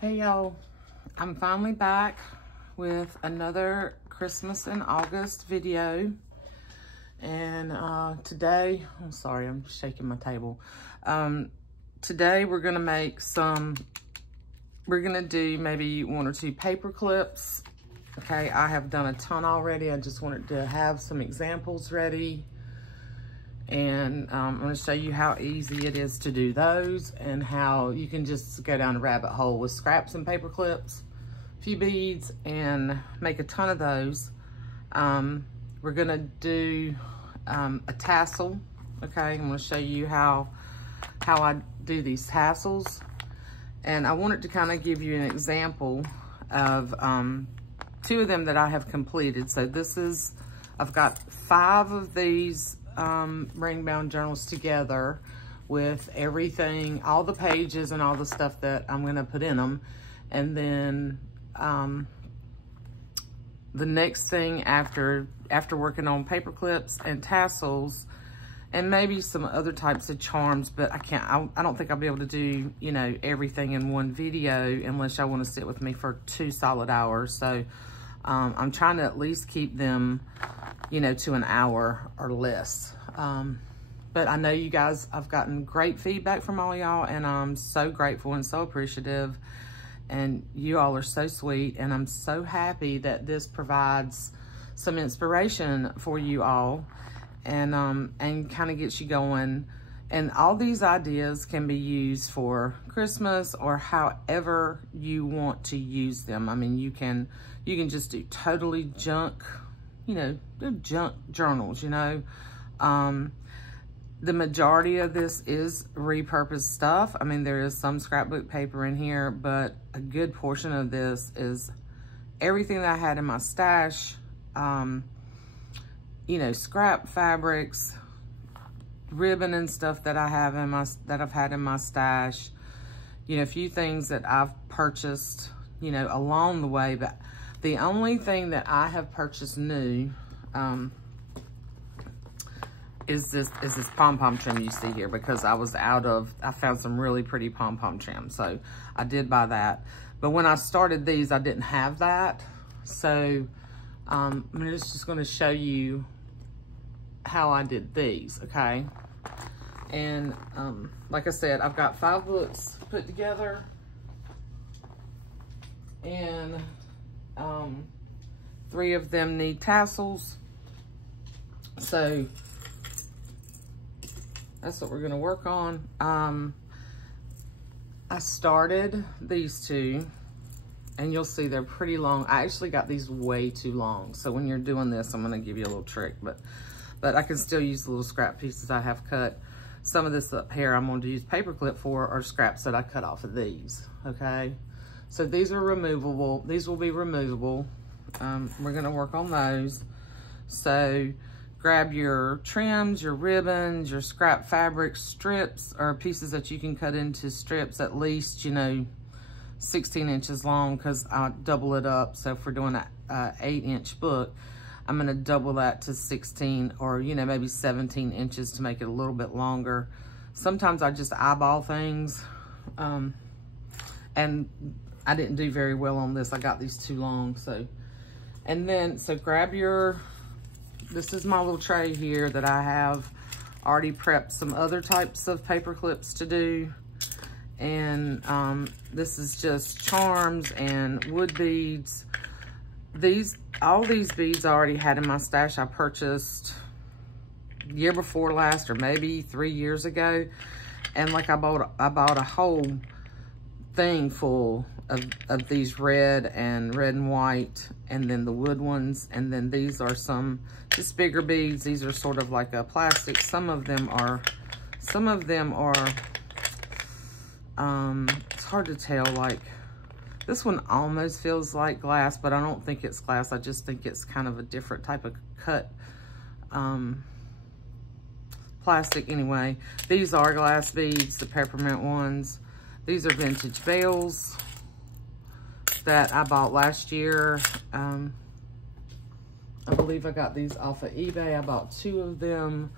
Hey y'all, I'm finally back with another Christmas in August video. And today, I'm sorry, I'm shaking my table. Today we're gonna do maybe 1 or 2 paper clips. Okay, I have done a ton already. I just wanted to have some examples ready. And I'm going to show you how easy it is to do those and how you can just go down a rabbit hole with scraps and paper clips, a few beads, and make a ton of those. We're going to do a tassel. Okay, I'm going to show you how I do these tassels. And I wanted to kind of give you an example of 2 of them that I have completed. So I've got 5 of these ring bound journals together with everything, all the pages and all the stuff that I'm going to put in them. And then the next thing after working on paper clips and tassels and maybe some other types of charms, but I don't think I'll be able to do, you know, everything in one video unless y'all want to sit with me for 2 solid hours. So I'm trying to at least keep them, you know, to an hour or less. But I know you guys, I've gotten great feedback from all y'all, and I'm so grateful and so appreciative. And you all are so sweet, and I'm so happy that this provides some inspiration for you all and kind of gets you going. And all these ideas can be used for Christmas or however you want to use them. I mean, you can just do totally junk, you know, junk journals, you know. The majority of this is repurposed stuff. I mean, there is some scrapbook paper in here, but a good portion of this is everything that I had in my stash, you know, scrap fabrics, ribbon and stuff that I've had in my stash, you know, a few things that I've purchased, you know, along the way. But the only thing that I have purchased new is this pom-pom trim you see here, because I found some really pretty pom-pom trim, so I did buy that. But when I started these, I didn't have that, so I'm just going to show you how I did these, okay? And like I said, I've got 5 books put together, and 3 of them need tassels, so that's what we're going to work on. I started these 2, and you'll see they're pretty long. I actually got these way too long, so when you're doing this, I'm going to give you a little trick, but I can still use the little scrap pieces I have cut. Some of this up here I'm going to use paper clip for, or scraps that I cut off of these, okay? So these are removable. These will be removable. We're going to work on those. So grab your trims, your ribbons, your scrap fabric strips, or pieces that you can cut into strips at least, you know, 16 inches long, because I double it up. So if we're doing a 8-inch book, I'm going to double that to 16 or, you know, maybe 17 inches to make it a little bit longer. Sometimes I just eyeball things. And I didn't do very well on this. I got these too long. So grab this is my little tray here that I have already prepped some other types of paper clips to do. And this is just charms and wood beads. All these beads I already had in my stash. I purchased year before last, or maybe 3 years ago. And like I bought a whole thing full of these red and white, and then the wood ones. And then these are some just bigger beads. These are sort of like a plastic. Some of them are it's hard to tell. Like this one almost feels like glass, but I don't think it's glass. I just think it's kind of a different type of cut plastic. Anyway, these are glass beads, the peppermint ones. These are vintage bells that I bought last year. I believe I got these off of eBay. I bought 2 of them,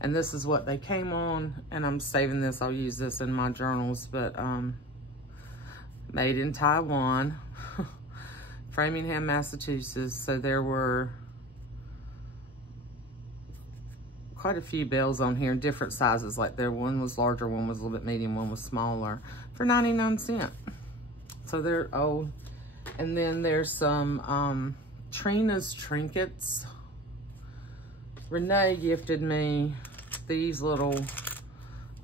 and this is what they came on. And I'm saving this. I'll use this in my journals, but made in Taiwan, Framingham, Massachusetts. So there were quite a few bells on here in different sizes. Like there, one was larger, one was a little bit medium, one was smaller, for 99 cents. So they're old. And then there's some Trina's Trinkets. Renee gifted me these little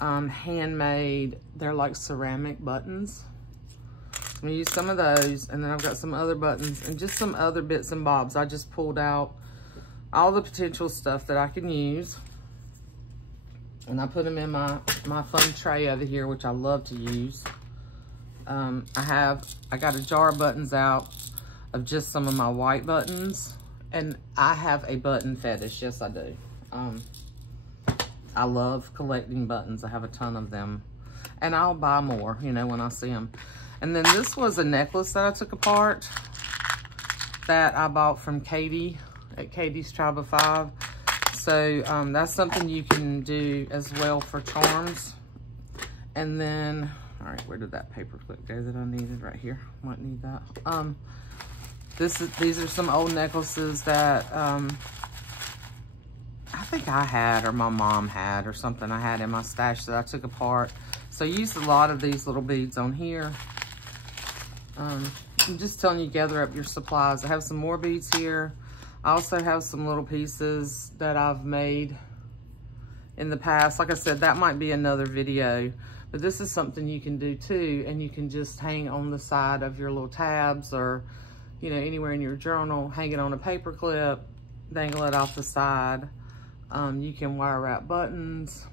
handmade, they're like ceramic buttons. I'm gonna use some of those, and then I've got some other buttons and just some other bits and bobs. I just pulled out all the potential stuff that I can use, and I put them in my fun tray over here, which I love to use. I got a jar of buttons out of just some of my white buttons, and I have a button fetish. Yes, I do. I love collecting buttons. I have a ton of them, and I'll buy more, you know, when I see them. And then this was a necklace that I took apart that I bought from Katie at Katie's Tribe of Five. So that's something you can do as well for charms. And then, all right, where did that paper clip go that I needed? Right here, might need that. These are some old necklaces that I think I had, or my mom had, or something I had in my stash that I took apart. So I used a lot of these little beads on here. I'm just telling you, gather up your supplies. I have some more beads here. I also have some little pieces that I've made in the past. Like I said, that might be another video, but this is something you can do too, and you can just hang on the side of your little tabs, or, you know, anywhere in your journal, hang it on a paper clip, dangle it off the side. You can wire wrap buttons.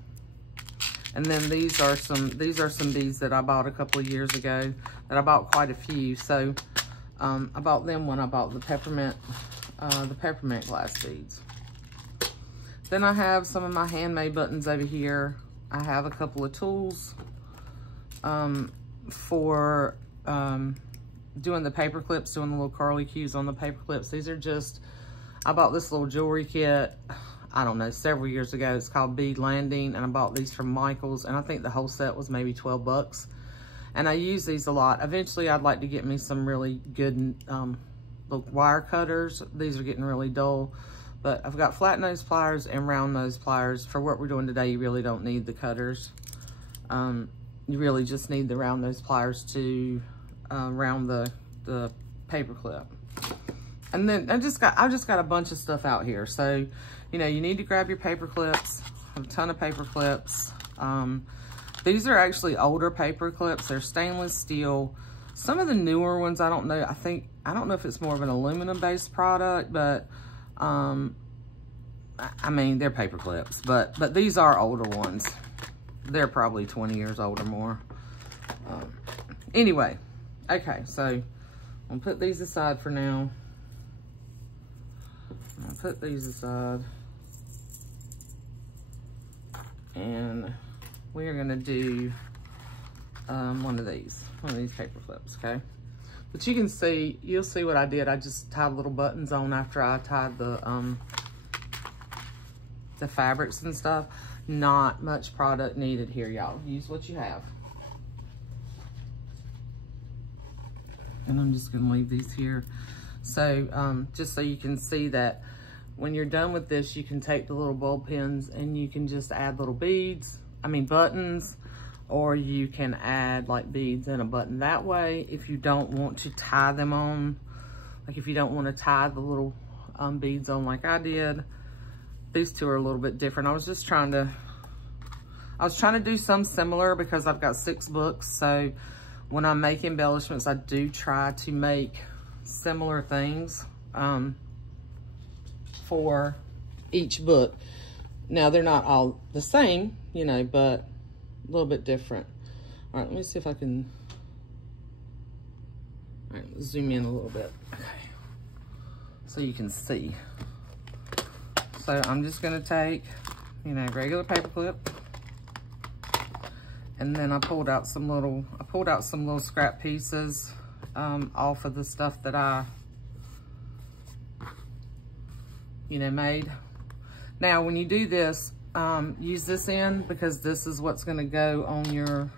And then these are some beads that I bought a couple of years ago, that I bought quite a few. So I bought them when I bought the peppermint glass beads. Then I have some of my handmade buttons over here. I have a couple of tools for doing the paper clips, doing the little curly cues on the paper clips. These are just, I bought this little jewelry kit, I don't know, several years ago. It's called Bead Landing, and I bought these from Michael's, and I think the whole set was maybe 12 bucks. And I use these a lot. Eventually, I'd like to get me some really good little wire cutters. These are getting really dull, but I've got flat nose pliers and round nose pliers. For what we're doing today, you really don't need the cutters. You really just need the round nose pliers to round the paper clip. And then I've just got a bunch of stuff out here. So, you know, you need to grab your paper clips. I have a ton of paper clips. These are actually older paper clips. They're stainless steel. Some of the newer ones, I don't know. I don't know if it's more of an aluminum-based product, but I mean, they're paper clips. But these are older ones. They're probably 20 years old or more. Anyway, okay, so I'll put these aside for now. I'll put these aside, and we are gonna do one of these paper clips, okay? But you can see, you'll see what I did. I just tied little buttons on after I tied the fabrics and stuff. Not much product needed here, y'all. Use what you have. And I'm just gonna leave these here. So just so you can see that when you're done with this, you can take the little bulb pins and you can just add little buttons, or you can add like beads and a button that way. If you don't want to tie them on, like if you don't want to tie the little beads on like I did, these two are a little bit different. I was trying to do some similar because I've got 6 books. So when I make embellishments, I do try to make similar things for each book. Now, they're not all the same, you know, but a little bit different. All right, let me see if I can, all right, zoom in a little bit. Okay, so you can see. So I'm just gonna take, you know, regular paper clip, and then I pulled out some little scrap pieces off of the stuff that I, you know, made. Now, when you do this, use this end, because this is what's gonna go on your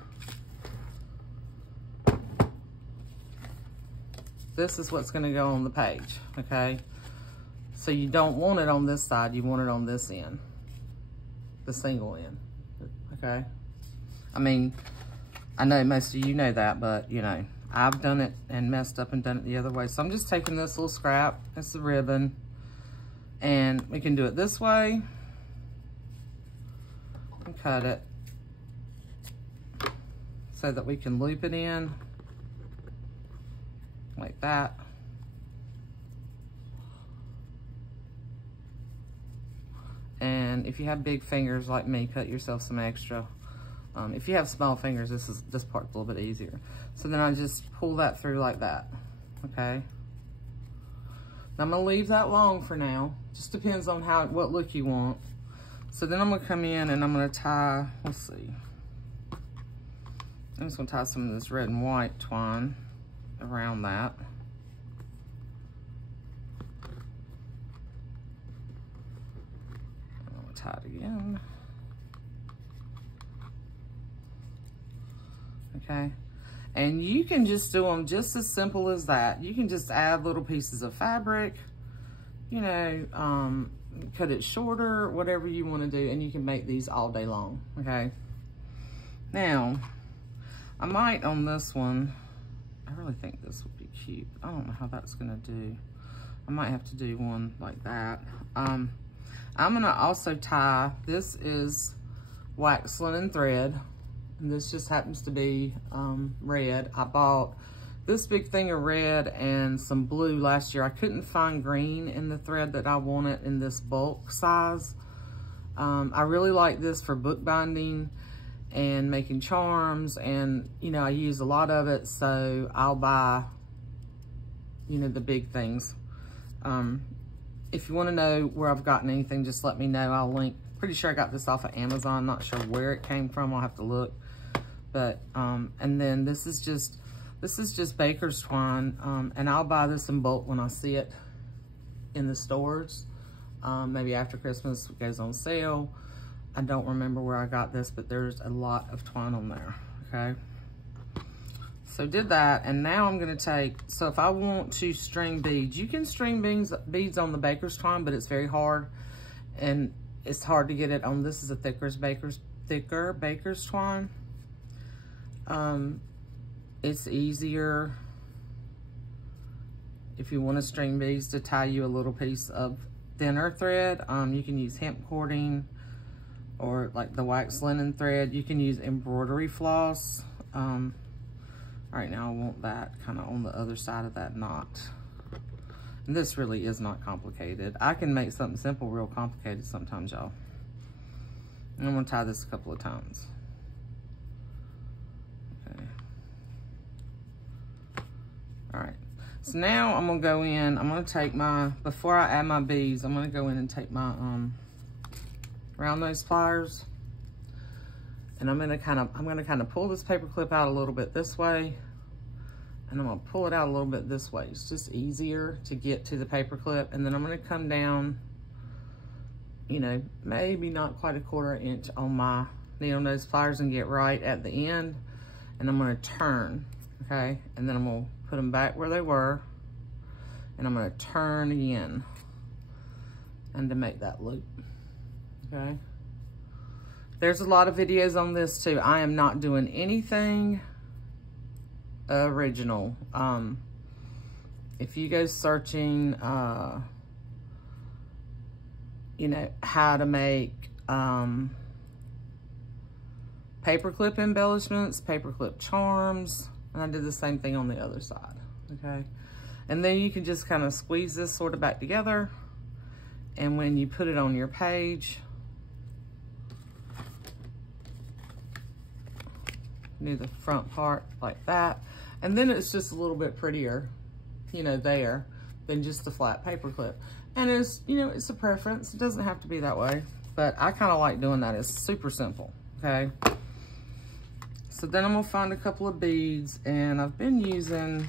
this is what's gonna go on the page, okay? So you don't want it on this side, you want it on this end, the single end, okay? I mean, I know most of you know that, but you know, I've done it and messed up and done it the other way. So I'm just taking this little scrap, it's the ribbon, and we can do it this way and cut it so that we can loop it in like that. And if you have big fingers like me, cut yourself some extra. If you have small fingers, this part's a little bit easier. So then I just pull that through like that, okay? Now I'm gonna leave that long for now. Just depends on what look you want. So then I'm gonna come in and I'm gonna tie, let's see. I'm just gonna tie some of this red and white twine around that. I'm gonna tie it again. Okay, and you can just do them just as simple as that. You can just add little pieces of fabric, you know, cut it shorter, whatever you want to do, and you can make these all day long, okay? Now, I might on this one, I really think this would be cute. I don't know how that's gonna do. I might have to do one like that. I'm gonna also tie, this is wax linen thread. And this just happens to be red. I bought this big thing of red and some blue last year. I couldn't find green in the thread that I wanted in this bulk size. I really like this for bookbinding and making charms, and you know, I use a lot of it, so I'll buy, you know, the big things. If you want to know where I've gotten anything, just let me know. I'll link. Pretty sure I got this off of Amazon. Not sure where it came from. I'll have to look. But, and then this is just baker's twine, and I'll buy this in bulk when I see it in the stores. Maybe after Christmas it goes on sale. I don't remember where I got this, but there's a lot of twine on there, okay? So did that, and now I'm gonna take, so if I want to string beads, you can string beads on the baker's twine, but it's very hard, and it's hard to get it on, this is a thicker baker's twine. It's easier if you want to string beads to tie you a little piece of thinner thread. You can use hemp cording or like the wax linen thread. You can use embroidery floss. All right, now I want that kind of on the other side of that knot. And this really is not complicated. I can make something simple real complicated sometimes, y'all. And I'm gonna tie this a couple of times. All right, so now I'm gonna go in, I'm gonna take my, before I add my beads, I'm gonna go in and take my round nose pliers, and I'm gonna kind of pull this paper clip out a little bit this way, and I'm gonna pull it out a little bit this way. It's just easier to get to the paper clip, and then I'm gonna come down, you know, maybe not quite a 1/4 inch on my needle nose pliers and get right at the end, and I'm gonna turn, okay? And then I'm gonna put them back where they were, and I'm gonna turn again and to make that loop, okay? There's a lot of videos on this too. I am not doing anything original. If you go searching, you know, how to make paperclip embellishments, paperclip charms, and I did the same thing on the other side, okay? And then you can just kind of squeeze this sort of back together, and when you put it on your page, do the front part like that, and then it's just a little bit prettier, you know, there, than just the flat paper clip. And it's, you know, it's a preference. It doesn't have to be that way, but I kind of like doing that. It's super simple, okay? So then I'm gonna find a couple of beads, and I've been using,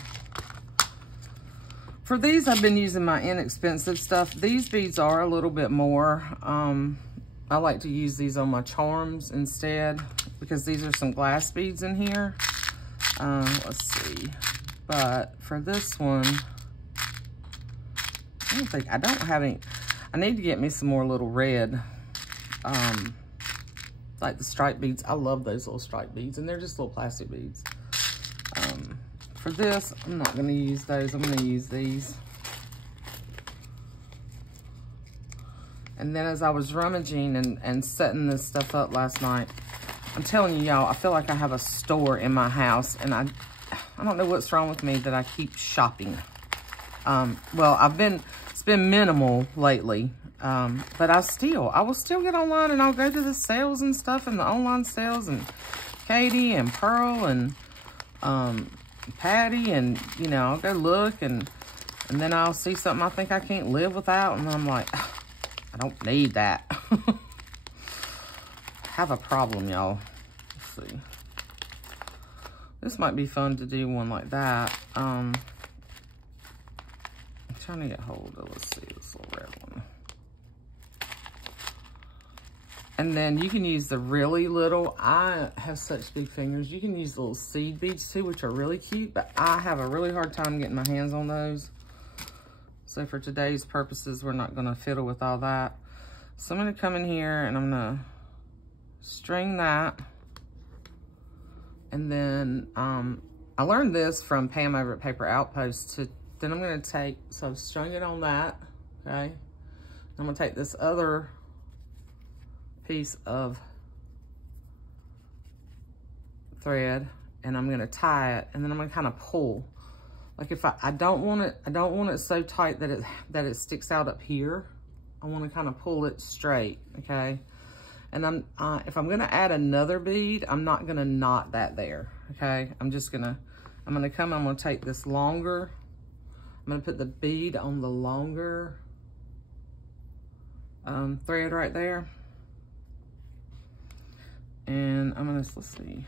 for these, I've been using my inexpensive stuff. These beads are a little bit more, I like to use these on my charms instead, because these are some glass beads in here. Let's see. But for this one, I don't have any. I need to get me some more little red, like the stripe beads. I love those little stripe beads, and they're just little plastic beads. For this, I'm not gonna use those. I'm gonna use these. And then as I was rummaging and setting this stuff up last night, I'm telling you, y'all, I feel like I have a store in my house, and I don't know what's wrong with me that I keep shopping. Well, it's been minimal lately, but I will still get online, and I'll go to the sales and stuff, and the online sales, and Katie and Pearl and Patty, and you know, I'll go look, and then I'll see something I think I can't live without, and I'm like, I don't need that. I have a problem, y'all. Let's see. This might be fun to do one like that. I'm trying to get hold of, let's see, this little red one. And then you can use the really little, I have such big fingers. You can use the little seed beads too, which are really cute, but I have a really hard time getting my hands on those. So for today's purposes, we're not gonna fiddle with all that. So I'm gonna come in here and I'm gonna string that. And then I learned this from Pam over at Paper Outpost. Then I'm gonna take, so I've strung it on that, okay? I'm gonna take this other piece of thread and I'm gonna tie it, and then I'm gonna kind of pull. Like if I don't want it so tight that it sticks out up here. I want to kind of pull it straight, okay? And if I'm gonna add another bead, I'm not gonna knot that there, okay? I'm gonna take this longer. I'm gonna put the bead on the longer thread right there. And I'm gonna, let's see.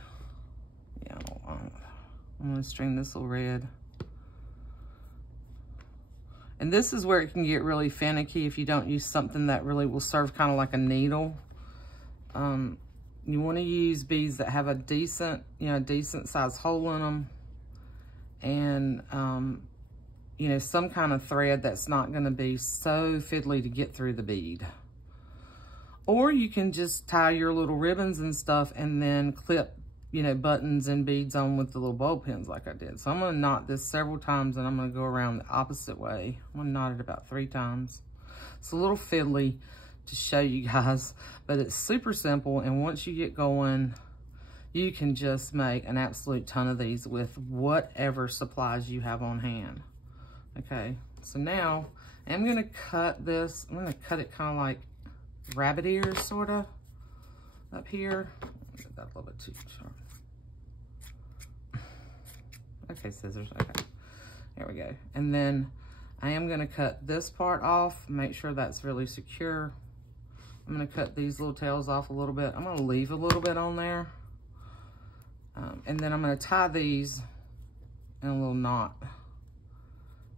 Yeah, I'm gonna string this little red. And this is where it can get really finicky if you don't use something that really will serve kind of like a needle. You want to use beads that have a decent size hole in them, and you know, some kind of thread that's not going to be so fiddly to get through the bead. Or you can just tie your little ribbons and stuff and then clip, you know, buttons and beads on with the little bowl pins like I did. So I'm going to knot this several times, and I'm going to go around the opposite way. I'm going to knot it about 3 times. It's a little fiddly to show you guys, but it's super simple. And once you get going, you can just make an absolute ton of these with whatever supplies you have on hand. Okay, so now I'm going to cut this. I'm going to cut it kind of like rabbit ears, sort of, up here. Get that a little bit too sharp. Okay, scissors. Okay, there we go. And then I am going to cut this part off. Make sure that's really secure. I'm going to cut these little tails off a little bit. I'm going to leave a little bit on there. And then I'm going to tie these in a little knot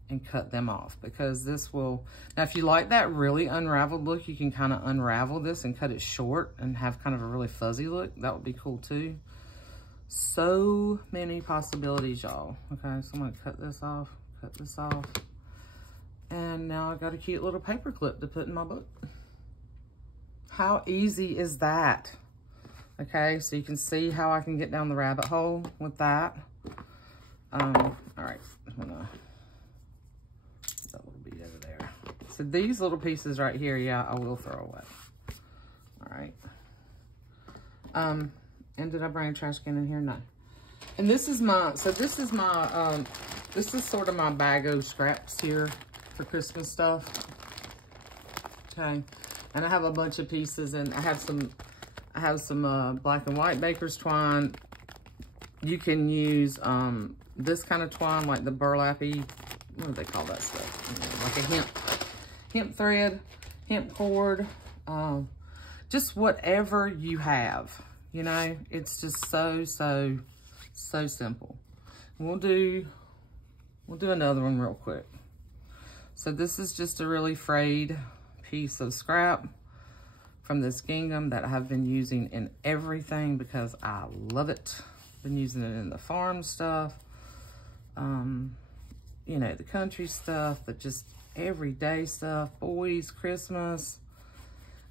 and cut them off, because this will, now if you like that really unraveled look, you can kind of unravel this and cut it short and have kind of a really fuzzy look. That would be cool too. So many possibilities, y'all. Okay, so I'm gonna cut this off, and now I got a cute little paper clip to put in my book. How easy is that? Okay, so you can see how I can get down the rabbit hole with that. All right, I'm gonna put that little bead over there. So these little pieces right here, yeah, I will throw away. All right. And did I bring a trash can in here? No. And this is my, this is sort of my bag of scraps here for Christmas stuff. Okay. And I have a bunch of pieces, and I have some black and white baker's twine. You can use this kind of twine, like the burlappy, what do they call that stuff? Like a hemp thread, hemp cord, just whatever you have. You know, it's just so simple. We'll do another one real quick. So this is just a really frayed piece of scrap from this gingham that I have been using in everything because I love it. Been using it in the farm stuff. You know, the country stuff, the just everyday stuff, boys, Christmas.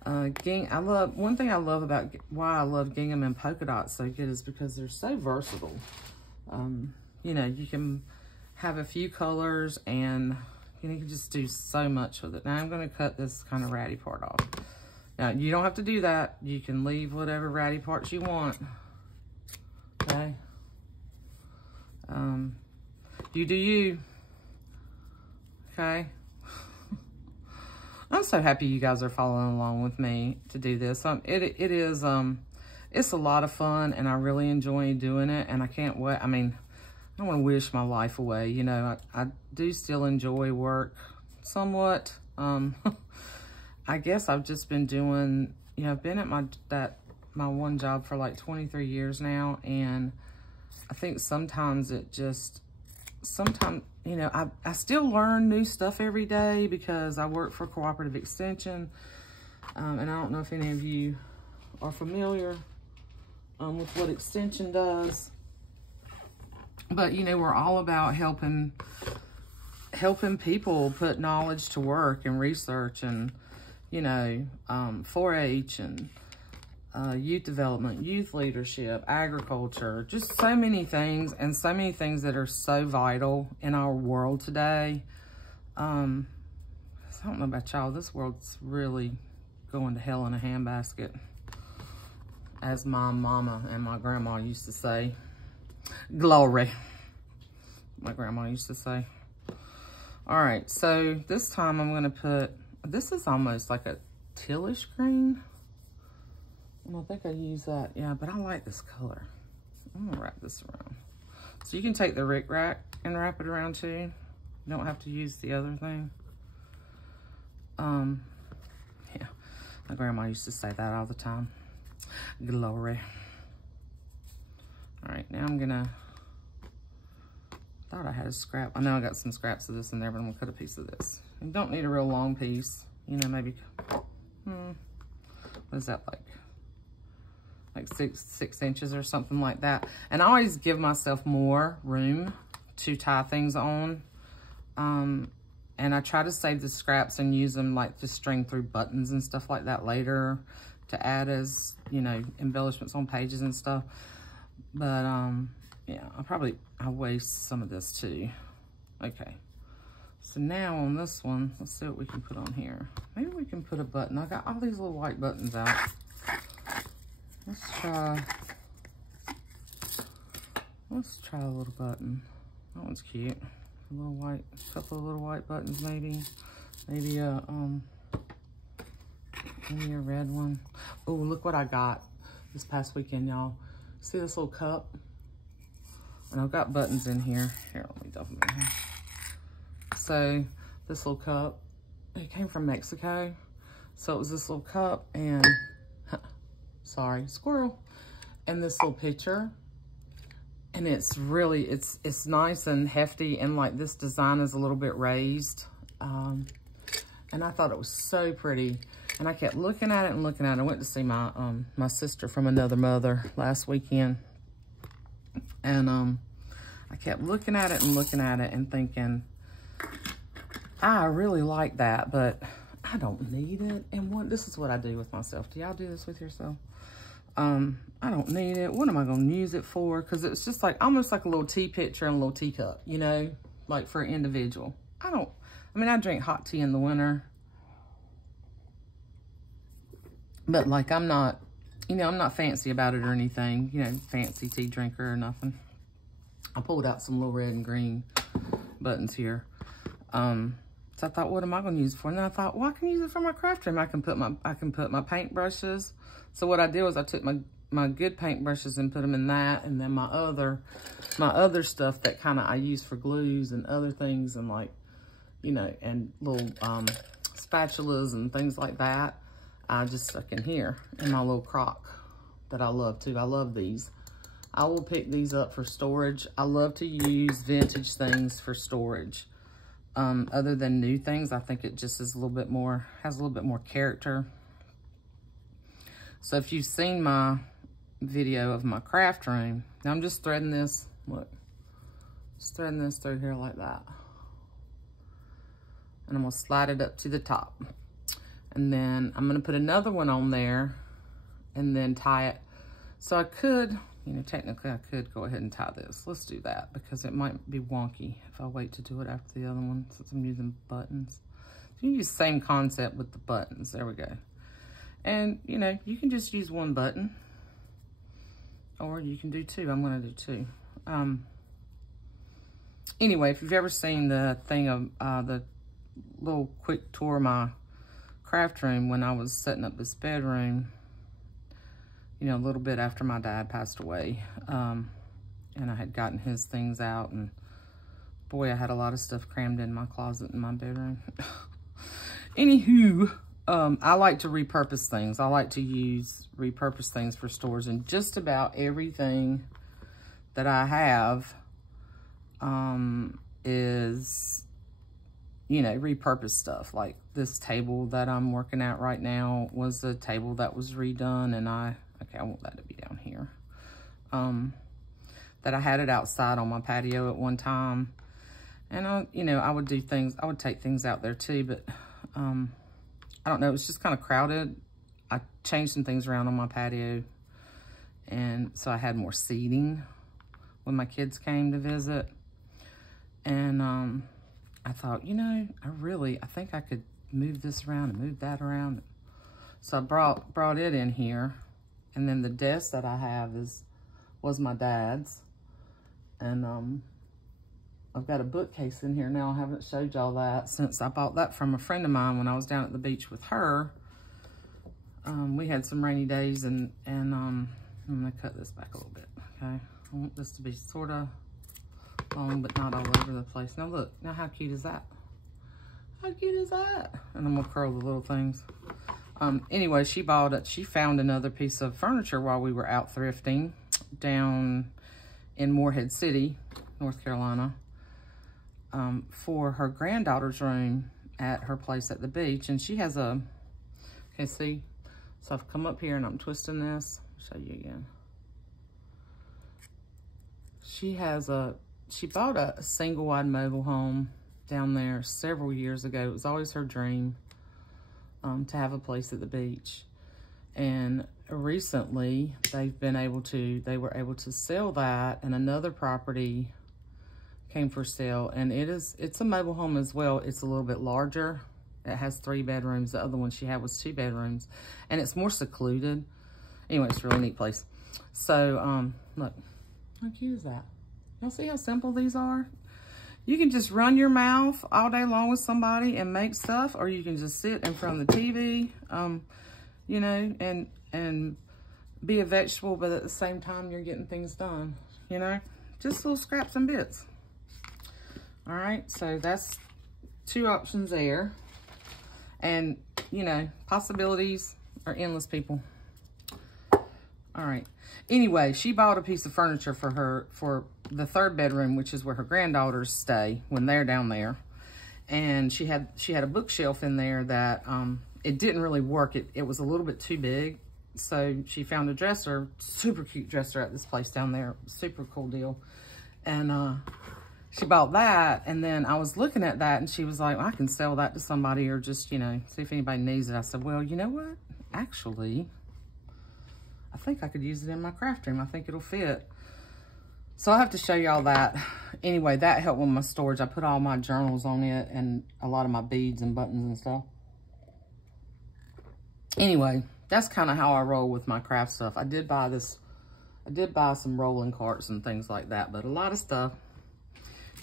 One thing I love about why I love gingham and polka dots so good is because they're so versatile. You know, you can have a few colors and you can just do so much with it. Now I'm going to cut this kind of ratty part off. Now you don't have to do that. You can leave whatever ratty parts you want. Okay. You do you. Okay. I'm so happy you guys are following along with me to do this. It's a lot of fun and I really enjoy doing it and I can't wait. I mean, I don't want to wish my life away. You know, I do still enjoy work somewhat. I guess I've just been doing, you know, I've been at my one job for like 23 years now. And I think sometimes you know, I still learn new stuff every day because I work for Cooperative Extension. And I don't know if any of you are familiar with what Extension does. But, you know, we're all about helping people put knowledge to work and research and, you know, 4-H and youth development, youth leadership, agriculture, just so many things and so many things that are so vital in our world today. I don't know about y'all, this world's really going to hell in a handbasket, as my mama and my grandma used to say. Glory, my grandma used to say. All right, so this time I'm gonna put, this is almost like a tealish green. I think I use that, yeah, but I like this color. I'm gonna wrap this around. So you can take the Rick Rack and wrap it around too. You don't have to use the other thing. Yeah, my grandma used to say that all the time. Glory. All right, now I'm gonna, thought I had a scrap. I know I got some scraps of this in there, but I'm gonna cut a piece of this. You don't need a real long piece. You know, maybe, what is that like? Like six inches or something like that. And I always give myself more room to tie things on. And I try to save the scraps and use them like to string through buttons and stuff like that later to add as, you know, embellishments on pages and stuff. But, yeah, I'll waste some of this too. Okay. So now on this one, let's see what we can put on here. Maybe we can put a button. I got all these little white buttons out. Let's try a little button. That one's cute. A little white, couple of little white buttons maybe. Maybe a red one. Oh, look what I got this past weekend, y'all. See this little cup? And I've got buttons in here. Here, let me dump them in here. So this little cup, it came from Mexico. So it was this little cup and sorry, squirrel, and this little picture, and it's really, it's nice and hefty, and like this design is a little bit raised, and I thought it was so pretty, and I kept looking at it and looking at it. I went to see my my sister from another mother last weekend, and I kept looking at it and looking at it and thinking, I really like that, but I don't need it. And this is what I do with myself. Do y'all do this with yourself? I don't need it. What am I going to use it for? Because it's just like, almost like a little tea pitcher and a little teacup, you know, like for an individual. I drink hot tea in the winter. But like, I'm not, you know, I'm not fancy about it or anything, you know, fancy tea drinker or nothing. I pulled out some little red and green buttons here. So I thought, what am I going to use it for? And then I thought, well, I can use it for my craft room. I can put my paintbrushes. So what I did was I took my good paintbrushes and put them in that, and then my other stuff that kind of I use for glues and other things, and like, you know, and little spatulas and things like that, I just stuck in here in my little crock that I love too. I love these. I will pick these up for storage. I love to use vintage things for storage. Other than new things, I think it just is a little bit more, has a little bit more character. So if you've seen my video of my craft room, now I'm just threading this, look, Just threading this through here like that. And I'm gonna slide it up to the top. And then I'm gonna put another one on there and then tie it. So I could, you know, technically I could go ahead and tie this. Let's do that because it might be wonky if I wait to do it after the other one since I'm using buttons. So you use the same concept with the buttons. There we go. And, you know, you can just use one button or you can do two. I'm gonna do two. Anyway, if you've ever seen the thing of the little quick tour of my craft room when I was setting up this bedroom, you know, a little bit after my dad passed away, and I had gotten his things out, and boy, I had a lot of stuff crammed in my closet in my bedroom. Anywho, I like to repurpose things. I like to repurpose things for stores, and just about everything that I have is, you know, repurposed stuff. Like this table that I'm working at right now was a table that was redone, and okay, I want that to be down here. That I had it outside on my patio at one time. And you know, I would do things, I would take things out there too, but I don't know, it was just kind of crowded. I changed some things around on my patio, and so I had more seating when my kids came to visit. And I thought, you know, I think I could move this around and move that around. So I brought it in here. And then the desk that I have was my dad's. And I've got a bookcase in here now. I haven't showed y'all that since I bought that from a friend of mine when I was down at the beach with her. We had some rainy days, and I'm gonna cut this back a little bit, okay? I want this to be sort of long, but not all over the place. Now look, now how cute is that? How cute is that? And I'm gonna curl the little things. Anyway, she found another piece of furniture while we were out thrifting down in Morehead City, North Carolina, for her granddaughter's room at her place at the beach. And she has okay, see? So I've come up here and I'm twisting this. I'll show you again. She bought a single wide mobile home down there several years ago. It was always her dream to have a place at the beach. And recently they were able to sell that, and another property came for sale, and it's a mobile home as well. It's a little bit larger. It has 3 bedrooms. The other one she had was 2 bedrooms, and it's more secluded. Anyway, it's a really neat place. So, look, how cute is that? Y'all see how simple these are? You can just run your mouth all day long with somebody and make stuff, or you can just sit in front of the TV, you know, and be a vegetable, but at the same time, you're getting things done, you know? Just little scraps and bits. All right, so that's 2 options there. And, you know, possibilities are endless, people. All right. Anyway, she bought a piece of furniture for the 3rd bedroom, which is where her granddaughters stay when they're down there. And she had a bookshelf in there that it didn't really work. It was a little bit too big. So she found a dresser, super cute dresser at this place down there. Super cool deal. And she bought that. And then I was looking at that and she was like, well, I can sell that to somebody, or just, you know, see if anybody needs it. I said, well, you know what? Actually, I think I could use it in my craft room. I think it'll fit. So I'll have to show y'all that. Anyway, that helped with my storage. I put all my journals on it and a lot of my beads and buttons and stuff. Anyway, that's kind of how I roll with my craft stuff. I did buy some rolling carts and things like that, but a lot of stuff,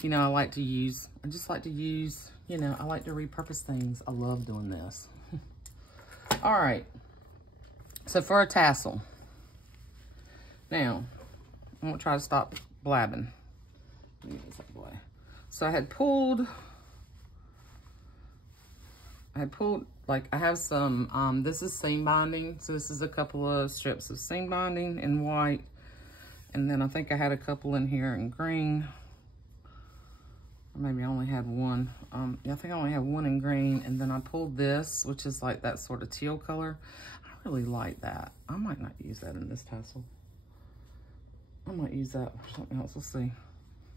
you know, I just like to use, you know, I like to repurpose things. I love doing this. All right. So for a tassel. Now, I'm gonna try to stop blabbing. So I had pulled, like, I have some, this is seam binding. So this is a couple of strips of seam binding in white. And then I think I had a couple in here in green. Or maybe I only had one. Yeah, I think I only had one in green. And then I pulled this, which is like that sort of teal color. I really like that. I might not use that in this tassel. I might use that for something else. We'll see.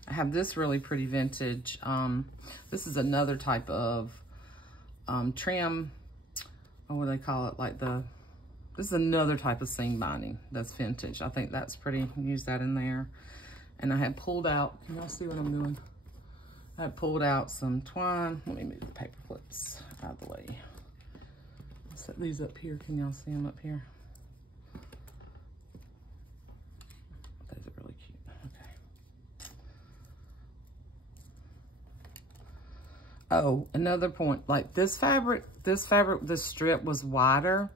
I have this really pretty vintage. This is another type of trim. What do they call it? This is another type of seam binding that's vintage. I think that's pretty. Use that in there. And I had pulled out, can y'all see what I'm doing? I had pulled out some twine. Let me move the paper clips out of the way. I'll set these up here. Can y'all see them up here? Those are really cute. Okay. Oh, another point. Like this strip was wider.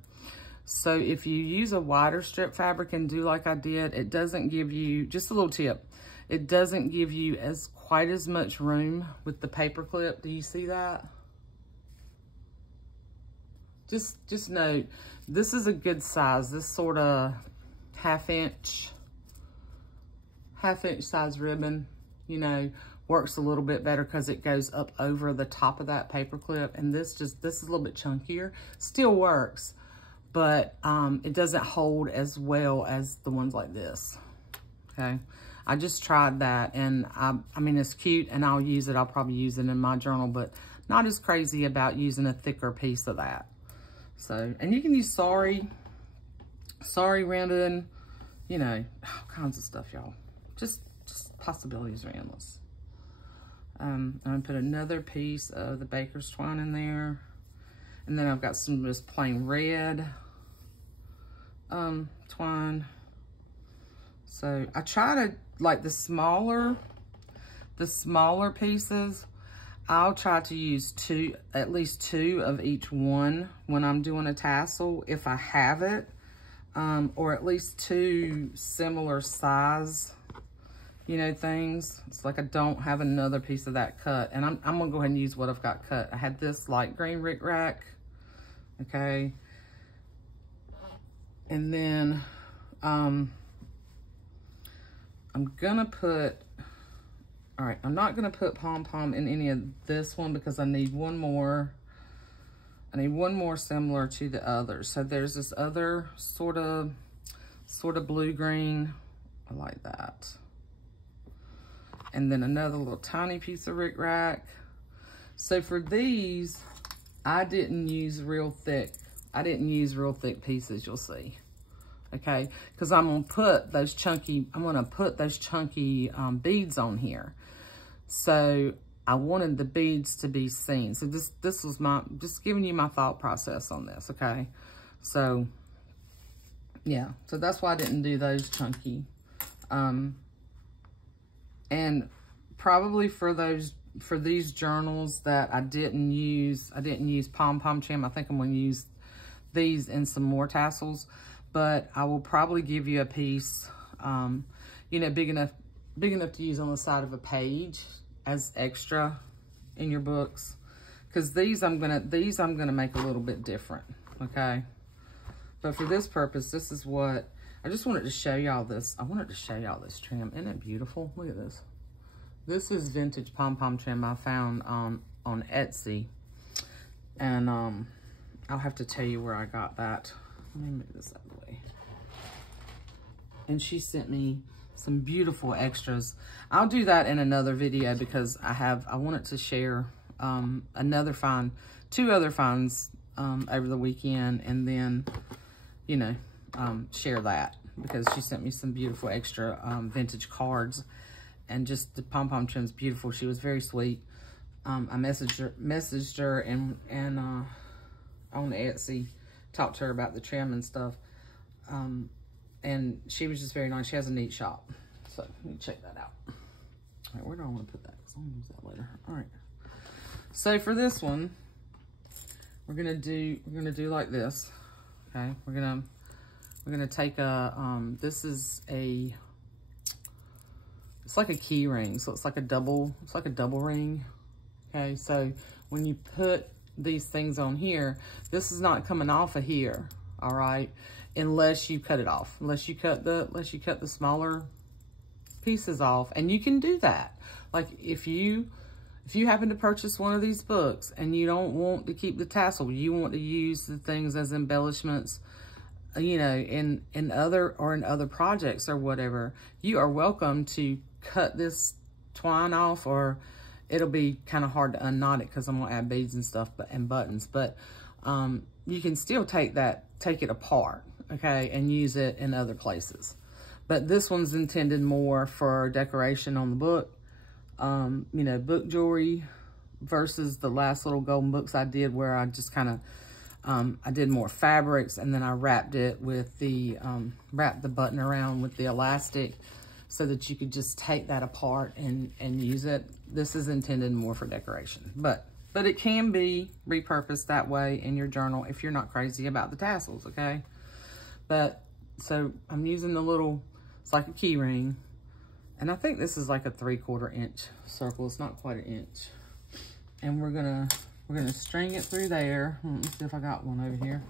So if you use a wider strip fabric and do like I did, it doesn't give you, just a little tip, it doesn't give you quite as much room with the paper clip. Do you see that? Just note, this is a good size. This sort of half inch size ribbon, you know, works a little bit better because it goes up over the top of that paper clip. And this is a little bit chunkier. Still works, but it doesn't hold as well as the ones like this, okay? I just tried that, and I mean, it's cute, and I'll use it. I'll probably use it in my journal, but not as crazy about using a thicker piece of that. So, and you can use sari ribbon, you know, all kinds of stuff, y'all. Just possibilities are endless. I'm gonna put another piece of the baker's twine in there. And then I've got some just plain red twine. So I try to, like the smaller pieces, I'll try to use at least two of each one when I'm doing a tassel, if I have it, or at least two similar size, you know, things. It's like I don't have another piece of that cut, and I'm gonna go ahead and use what I've got cut. I had this light green Rick Rack, okay, and then I'm gonna put, all right, I'm not gonna put Pom Pom in any of this one because I need one more. I need one more similar to the others. So there's this other sort of blue-green. I like that. And then another little tiny piece of Rick Rack. So for these, I didn't use real thick pieces, you'll see. Okay, because I'm gonna put those chunky beads on here. So I wanted the beads to be seen. So this was just giving you my thought process on this, okay? So yeah, so that's why I didn't do those chunky. And probably for these journals that I didn't use Pom Pom trim. I think I'm gonna use these in some more tassels, but I will probably give you a piece, you know, big enough to use on the side of a page as extra in your books. Because these I'm gonna make a little bit different, okay? But for this purpose, this is what, I just wanted to show y'all this. I wanted to show y'all this trim. Isn't it beautiful? Look at this. This is vintage Pom Pom trim I found on Etsy. And I'll have to tell you where I got that. Let me move this out of the way. And she sent me some beautiful extras. I'll do that in another video because I wanted to share two other finds over the weekend, and then, you know, share that because she sent me some beautiful extra vintage cards, and just the Pom Pom trim's beautiful. She was very sweet. I messaged her and on Etsy, talked to her about the trim and stuff. And she was just very nice. She has a neat shop. So let me check that out. All right, where do I want to put that? Because I'm going to use that later. All right. So for this one, we're gonna do like this. Okay, we're gonna take it's like a key ring, so it's like a double ring. Okay, so when you put these things on here, this is not coming off of here, all right, unless you cut it off, unless you cut the smaller pieces off. And you can do that. Like if you happen to purchase one of these books and you don't want to keep the tassel, you want to use the things as embellishments, you know, in other projects or whatever, you are welcome to cut this twine off, or it'll be kind of hard to unknot it because I'm gonna add beads and stuff and buttons. But you can still take it apart, okay, and use it in other places. But this one's intended more for decoration on the book, you know, book jewelry, versus the last little golden books I did where I just kind of, I did more fabrics, and then I wrapped it with the, wrapped the button around with the elastic so that you could just take that apart and use it. This is intended more for decoration, but it can be repurposed that way in your journal if you're not crazy about the tassels, okay? But, so I'm using the little, it's like a key ring, and I think this is like a 3/4 inch circle. It's not quite an inch. And we're gonna string it through there. Let's see if I got one over here.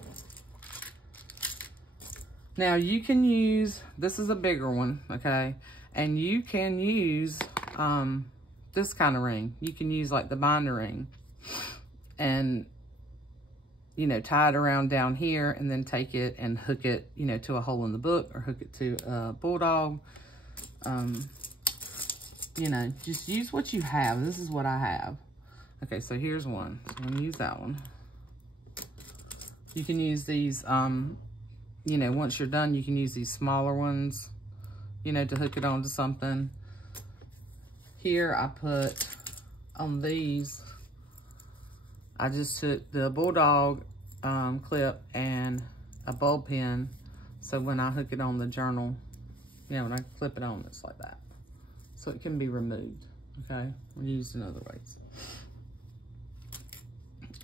Now you can use, this is a bigger one, okay? And you can use this kind of ring. You can use like the binder ring and, you know, tie it around down here and then take it and hook it, you know, to a hole in the book, or hook it to a bulldog. You know, just use what you have. This is what I have. Okay, so here's one. So I'm gonna use that one. You can use these, you know, once you're done, you can use these smaller ones, you know, to hook it onto something. Here I put on these, I just took the bulldog clip and a bulb pin. So when I hook it on the journal, you know, when I clip it on, it's like that. So it can be removed, okay? Or used in other ways.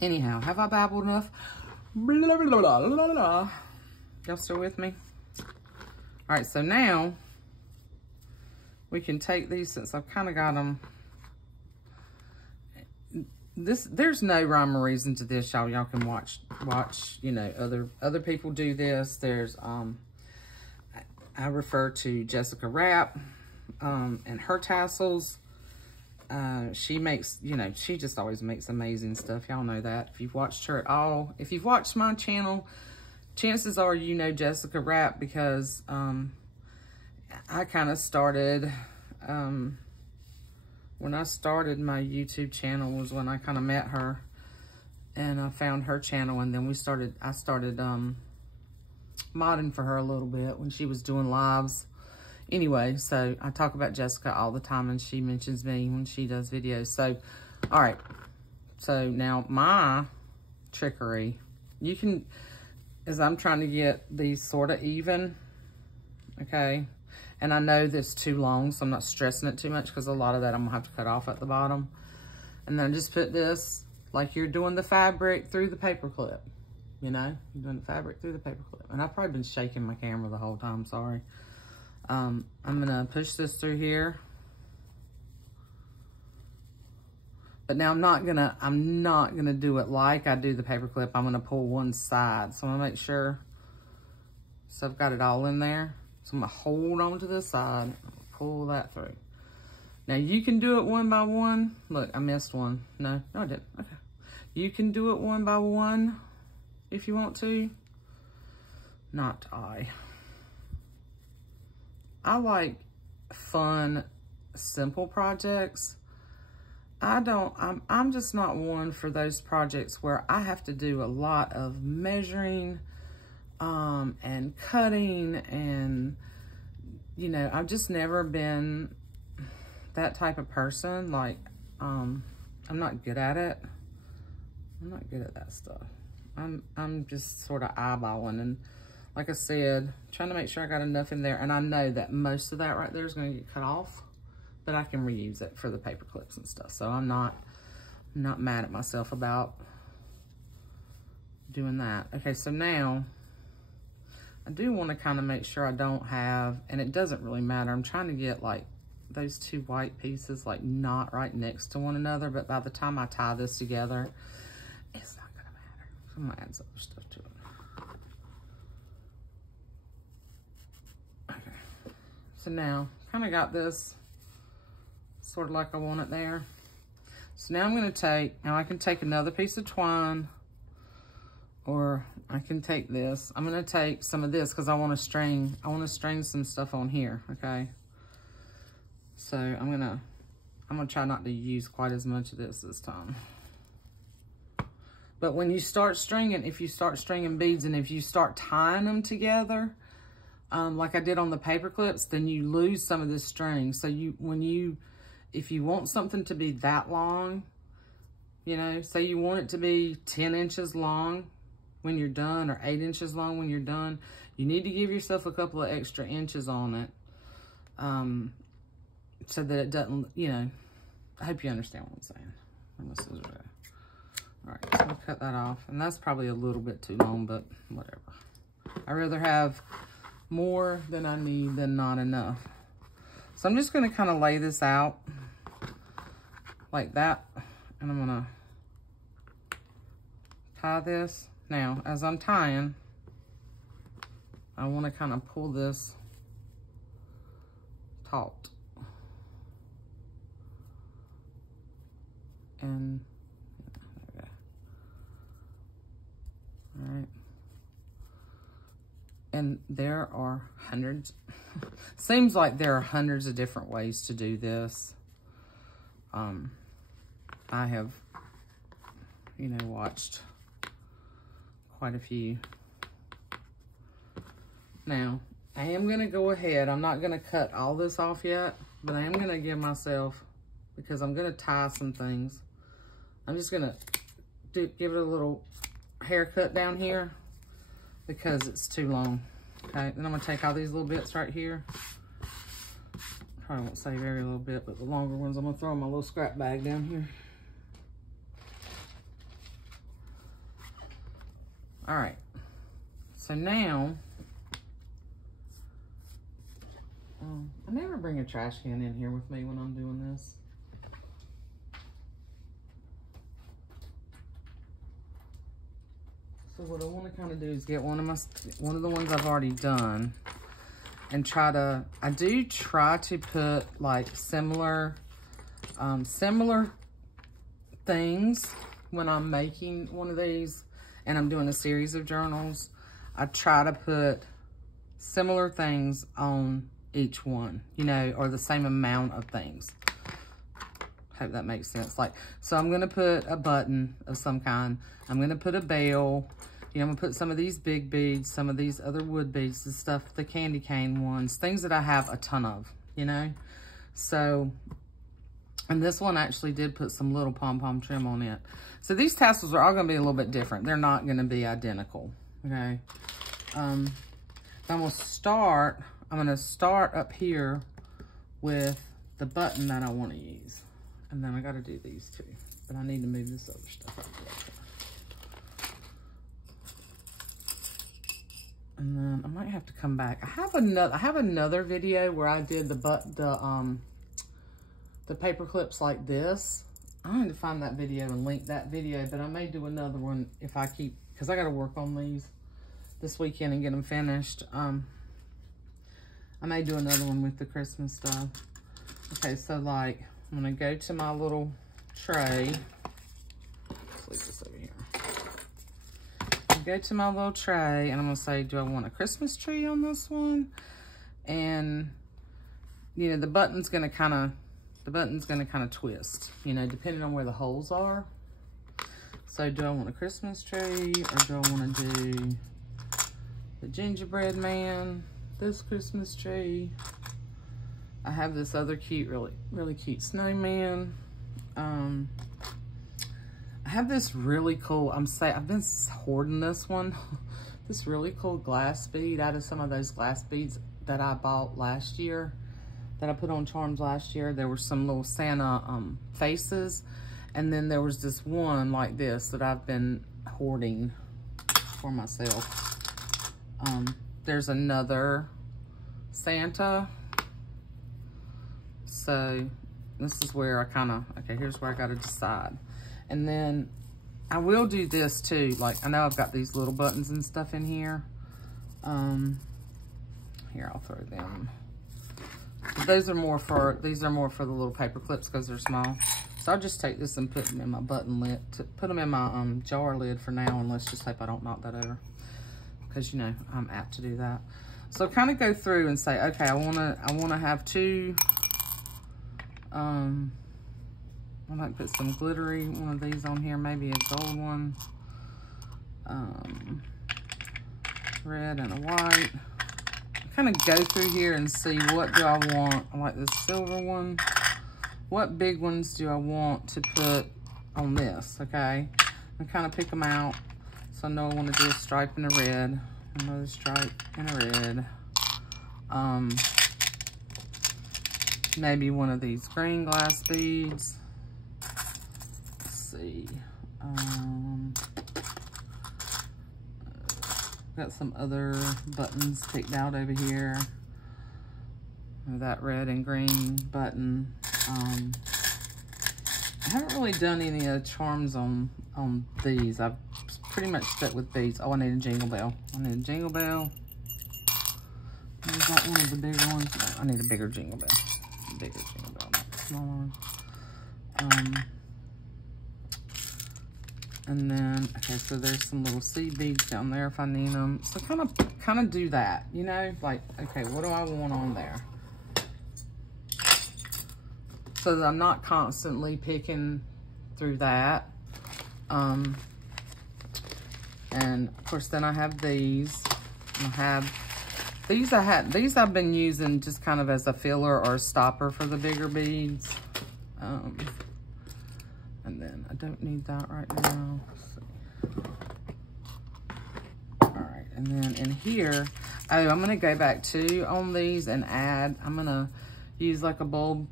Anyhow, have I babbled enough? Blah, blah, blah, blah, blah. Y'all still with me? All right, so now we can take these, since I've kind of got them. There's no rhyme or reason to this, y'all. Y'all can watch, you know, other people do this. There's, I refer to Jessica Rapp and her tassels. She makes, you know, she just always makes amazing stuff. Y'all know that. If you've watched her at all, if you've watched my channel, chances are you know Jessica Rapp, because I kind of started, when I started my YouTube channel was when I kind of met her, and I found her channel, and then I started modding for her a little bit when she was doing lives. Anyway, so I talk about Jessica all the time, and she mentions me when she does videos. So, all right. So now my trickery, you can, as I'm trying to get these sort of even, okay? And I know this too long, so I'm not stressing it too much, because a lot of that I'm gonna have to cut off at the bottom. And then just put this, like you're doing the fabric through the paper clip, you know? You're doing the fabric through the paper clip. And I've probably been shaking my camera the whole time, sorry. I'm gonna push this through here. But now I'm not gonna do it like I do the paper clip. I'm gonna pull one side. So I'm gonna make sure, so I've got it all in there. So I'm gonna hold on to this side, pull that through. Now you can do it one by one. Look, I missed one. No, I didn't, okay. You can do it one by one if you want to. Not I. I like fun, simple projects. I'm just not one for those projects where I have to do a lot of measuring, and cutting, and, you know, I've just never been that type of person. Like, I'm not good at it. I'm not good at that stuff. I'm just sort of eyeballing, and like I said, trying to make sure I got enough in there. And I know that most of that right there is going to get cut off, but I can reuse it for the paper clips and stuff. So I'm not mad at myself about doing that. Okay, so now I do want to kind of make sure I don't have, and it doesn't really matter. I'm trying to get like those two white pieces like not right next to one another, but by the time I tie this together, it's not going to matter. So I'm going to add some other stuff to it. So now, kind of got this sort of like I want it there. So now I'm going to take, now I can take another piece of twine, or I can take this. I'm going to take some of this because I want to string some stuff on here, okay? So I'm going to I'm gonna try not to use quite as much of this time. But when you start stringing, if you start stringing beads and if you start tying them together, like I did on the paper clips, then you lose some of this string. So if you want something to be that long, you know, say you want it to be 10 inches long when you're done, or 8 inches long when you're done, you need to give yourself a couple of extra inches on it, so that it doesn't, you know, I hope you understand what I'm saying. Where my scissors at? All right, so I'll cut that off. And that's probably a little bit too long, but whatever. I'd rather have more than I need than not enough. So I'm just gonna kind of lay this out like that. And I'm gonna tie this. Now, as I'm tying, I wanna kind of pull this taut. And all right. And there are hundreds, seems like there are hundreds of different ways to do this. I have, you know, watched quite a few. Now, I am going to go ahead. I'm not going to cut all this off yet, but I am going to give myself, because I'm going to tie some things, I'm just going to give it a little haircut down here because it's too long. Okay, then I'm going to take all these little bits right here. Probably won't save every little bit, but the longer ones I'm going to throw in my little scrap bag down here. All right, so now, I never bring a trash can in here with me when I'm doing this. So what I want to kind of do is get one of the ones I've already done, and I do try to put like similar things when I'm making one of these and I'm doing a series of journals. I try to put similar things on each one, you know, or the same amount of things. Hope that makes sense. Like, so I'm gonna put a button of some kind. I'm gonna put a bell. You know, I'm gonna put some of these big beads, some of these other wood beads, the stuff, the candy cane ones, things that I have a ton of, you know? So, and this one actually did put some little pom-pom trim on it. So these tassels are all gonna be a little bit different. They're not gonna be identical, okay? I'm gonna start up here with the button that I wanna use. And then I gotta do these too, but I need to move this other stuff out of the way. And then I might have to come back. I have another video where I did the paper clips like this. I need to find that video and link that video, but I may do another one if I keep, because I got to work on these this weekend and get them finished. I may do another one with the Christmas stuff. Okay, so like, I'm gonna go to my little tray. Let's leave this over here. Go to my little tray and I'm gonna say, do I want a Christmas tree on this one? And you know, the button's gonna kind of twist, you know, depending on where the holes are. So do I want a Christmas tree, or do I want to do the gingerbread man, this Christmas tree? I have this other cute, really cute snowman. I have this really cool, I've been hoarding this one, this really cool glass bead out of some of those glass beads that I bought last year, that I put on charms last year. There were some little Santa faces, and then there was this one like this that I've been hoarding for myself. There's another Santa. So this is where okay, here's where I gotta decide. And then I will do this too. Like, I know I've got these little buttons and stuff in here. Here, I'll throw them. These are more for the little paper clips because they're small. So I'll just take this and put them in my button lid, put them in my jar lid for now, and let's just hope I don't knock that over, because you know I'm apt to do that. So kind of go through and say, okay, I wanna have two I might put some glittery, one of these on here, maybe a gold one. Red and a white. Kind of go through here and see what do I want. I like this silver one. What big ones do I want to put on this, okay? And kind of pick them out. So I know I want to do a stripe and a red. Another stripe and a red. Maybe one of these green glass beads. Let's see. Got some other buttons picked out over here. That red and green button. I haven't really done any charms on these. I've pretty much stuck with beads. Oh, I need a jingle bell. I need a jingle bell. Is that one of the bigger ones? No, I need a bigger jingle bell. Bigger jingle bell, not the small one. And then, okay, so there's some little seed beads down there if I need them. So kind of do that, you know? Like, okay, what do I want on there? So that I'm not constantly picking through that. And of course, then I have these. These I've been using just kind of as a filler or a stopper for the bigger beads. And then I don't need that right now. Let's see. All right, and then in here, oh, I'm gonna go back too on these and add, I'm gonna use like a bulb,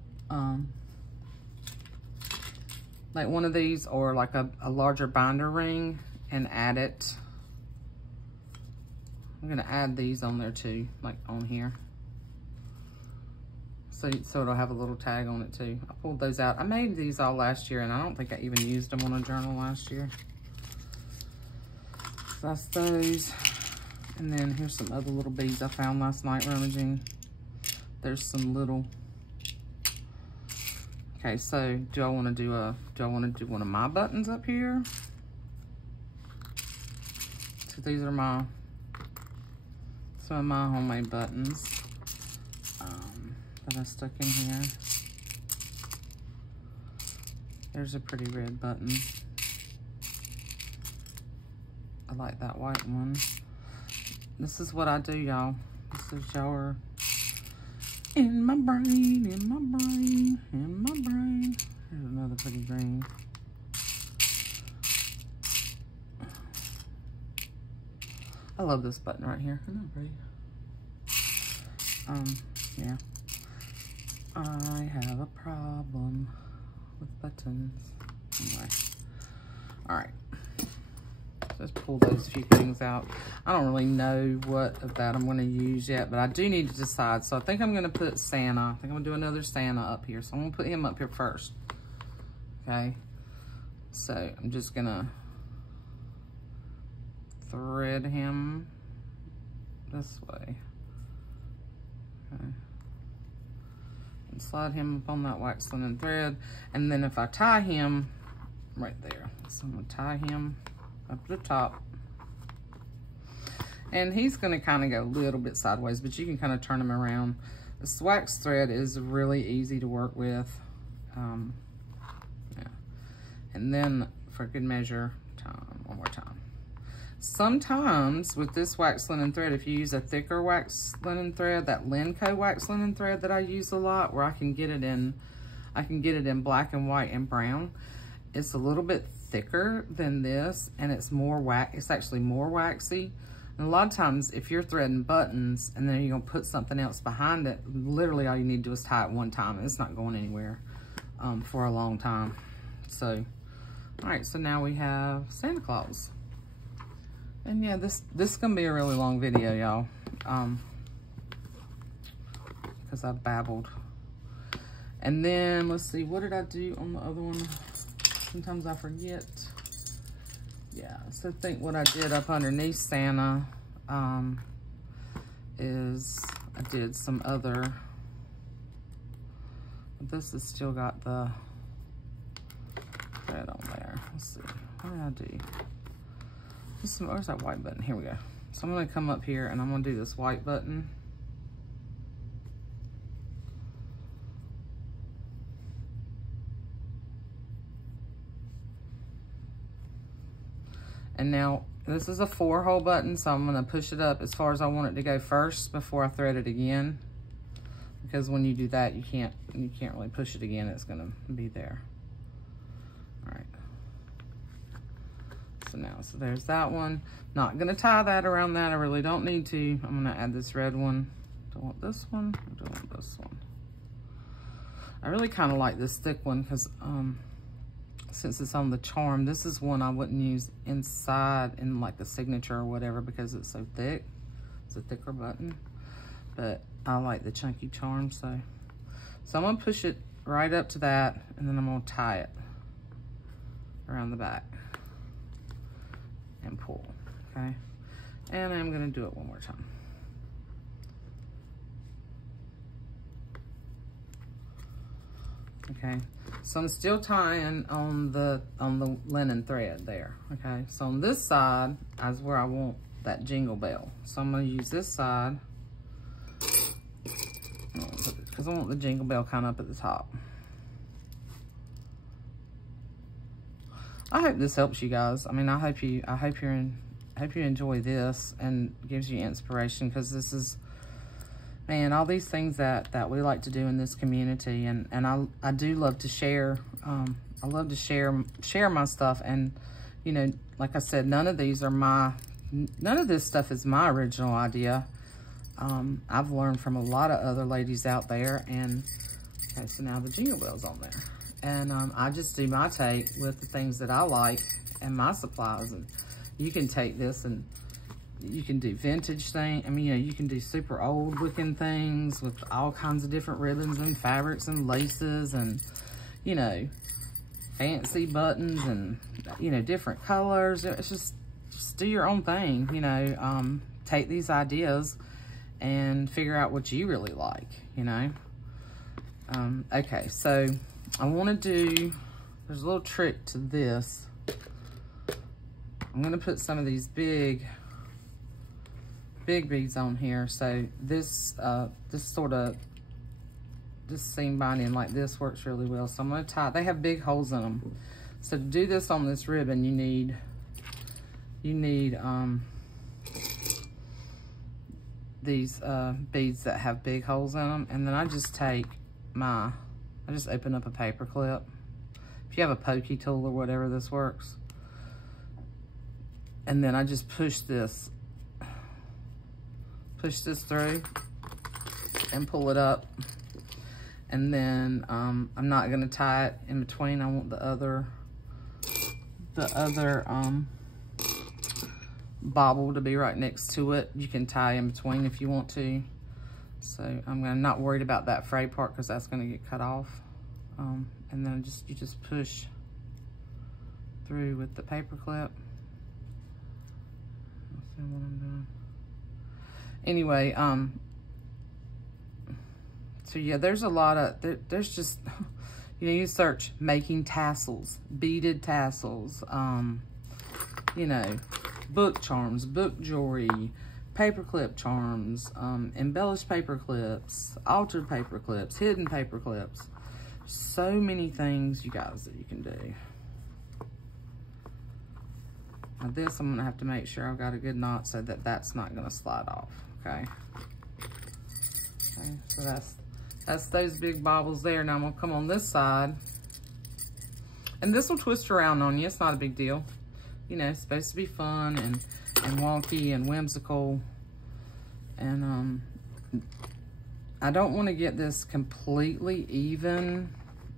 like one of these or like a larger binder ring and add it. I'm gonna add these on there too, like on here. So it'll have a little tag on it too. I pulled those out. I made these all last year and I don't think I even used them on a journal last year. So that's those. And then here's some other little beads I found last night rummaging. There's some little, okay, so do I wanna do one of my buttons up here? So these are some of my homemade buttons. That I stuck in here. There's a pretty red button. I like that white one. This is what I do, y'all. This is y'all in my brain, in my brain, in my brain. Here's another pretty green. I love this button right here. Isn't that pretty? Yeah. I have a problem with buttons. Anyway. All right. Just pull those few things out. I don't really know what of that I'm going to use yet, but I do need to decide. So I think I'm going to put Santa. I think I'm going to do another Santa up here. So I'm going to put him up here first. Okay. So I'm just going to thread him this way. Okay. And slide him up on that wax linen thread. And then if I tie him right there, so I'm gonna tie him up the top. And he's gonna kind of go a little bit sideways, but you can kind of turn him around. This wax thread is really easy to work with. Yeah. And then for good measure, one more time. Sometimes with this wax linen thread, if you use a thicker wax linen thread, that Lenco wax linen thread that I use a lot, where I can get it in black and white and brown, it's a little bit thicker than this, and it's actually more waxy. And a lot of times, if you're threading buttons and then you're gonna put something else behind it, literally all you need to do is tie it one time. It's not going anywhere for a long time. So, all right, so now we have Santa Claus. And yeah, this is gonna be a really long video, y'all, because I've babbled. And then let's see, what did I do on the other one? Sometimes I forget. Yeah, so I think what I did up underneath Santa is I did some other. This has still got the thread on there. Let's see, what did I do? Where's that white button? Here we go. So I'm gonna come up here and I'm gonna do this white button. And now this is a 4-hole button, so I'm gonna push it up as far as I want it to go first before I thread it again. Because when you do that, you can't really push it again. It's gonna be there. All right. So there's that one. Not gonna tie that around that. I really don't need to. I'm gonna add this red one. Do I want this one? Or do I want this one? I really kind of like this thick one because since it's on the charm, this is one I wouldn't use inside in like the signature or whatever because it's so thick. It's a thicker button, but I like the chunky charm. So I'm gonna push it right up to that, and then I'm gonna tie it around the back and pull, okay? And I'm gonna do it one more time. Okay, so I'm still tying on the linen thread there, okay? So on this side is where I want that jingle bell. So I'm gonna use this side because I want the jingle bell kind of up at the top. I hope this helps you guys. I mean, I hope you enjoy this and gives you inspiration, because this is, man, all these things that we like to do in this community, and I do love to share. I love to share my stuff, and you know, like I said, none of this stuff is my original idea. I've learned from a lot of other ladies out there, and okay, so now the jingle bell's on there. And I just do my take with the things that I like and my supplies. And you can take this and you can do vintage things. I mean, you know, you can do super old looking things with all kinds of different ribbons and fabrics and laces and, you know, fancy buttons and, you know, different colors. It's just do your own thing, you know. Take these ideas and figure out what you really like, you know. Okay, so I want to do, there's a little trick to this. I'm going to put some of these big beads on here. So this seam binding like this works really well. So I'm going to tie, they have big holes in them. So to do this on this ribbon, you need these beads that have big holes in them. And then I just take I just open up a paper clip. If you have a pokey tool or whatever, this works. And then I just push this through and pull it up. And then I'm not gonna tie it in between. I want the other bobble to be right next to it. You can tie in between if you want to. So I'm not worried about that fray part because that's gonna get cut off. And then you just push through with the paper clip. Let's see what I'm doing. Anyway, so yeah, there's a lot of, there's just, you know, you search making tassels, beaded tassels, you know, book charms, book jewelry, paperclip charms, embellished paper clips, altered paper clips, hidden paper clips. So many things, you guys, that you can do. Now this, I'm gonna have to make sure I've got a good knot so that that's not gonna slide off, okay? Okay, so that's those big bobbles there. Now I'm gonna come on this side, and this will twist around on you. It's not a big deal. You know, it's supposed to be fun and wonky and whimsical. And I don't want to get this completely even.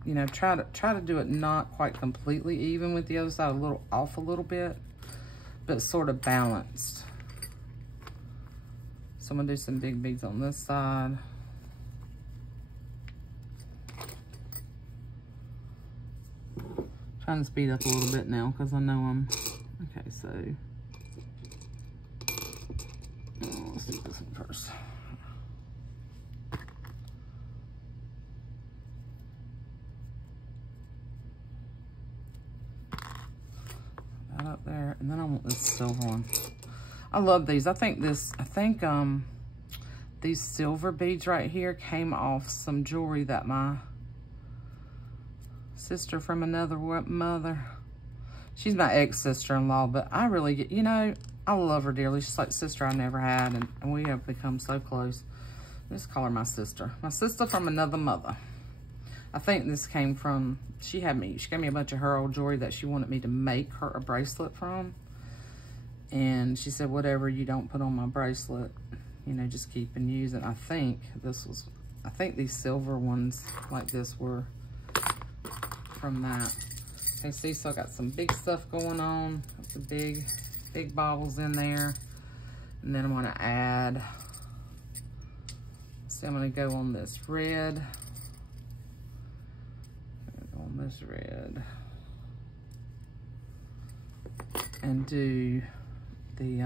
You know, try to do it not quite completely even with the other side, off a little bit, but sort of balanced. So I'm gonna do some big beads on this side. Trying to speed up a little bit now because I know I'm, okay, so, let's do this one first. That up there, and then I want this silver one. I love these. I think these silver beads right here came off some jewelry that my sister from another mother, She's my ex-sister-in-law, but I really get, you know, I love her dearly. She's like sister I never had, and we have become so close. I just call her my sister. My sister from another mother. I think this came from, she gave me a bunch of her old jewelry that she wanted me to make her a bracelet from. And she said, whatever you don't put on my bracelet, you know, just keep and use it. I think these silver ones like this were from that. Okay, see, so I got some big stuff going on. Got the big bottles in there. And then I'm gonna add, see, I'm gonna go on this red. On this red. And do the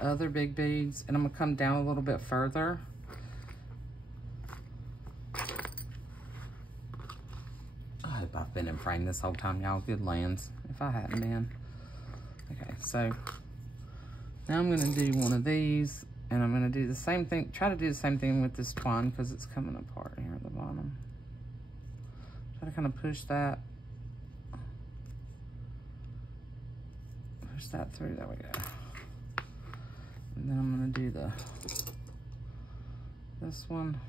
other big beads, and I'm gonna come down a little bit further. I hope I've been in frame this whole time, y'all. Good lands, if I hadn't been. Okay, so now I'm gonna do one of these, and I'm gonna do the same thing, try to do the same thing with this twine because it's coming apart here at the bottom. Try to kind of push that through, there we go. And then I'm gonna do this one.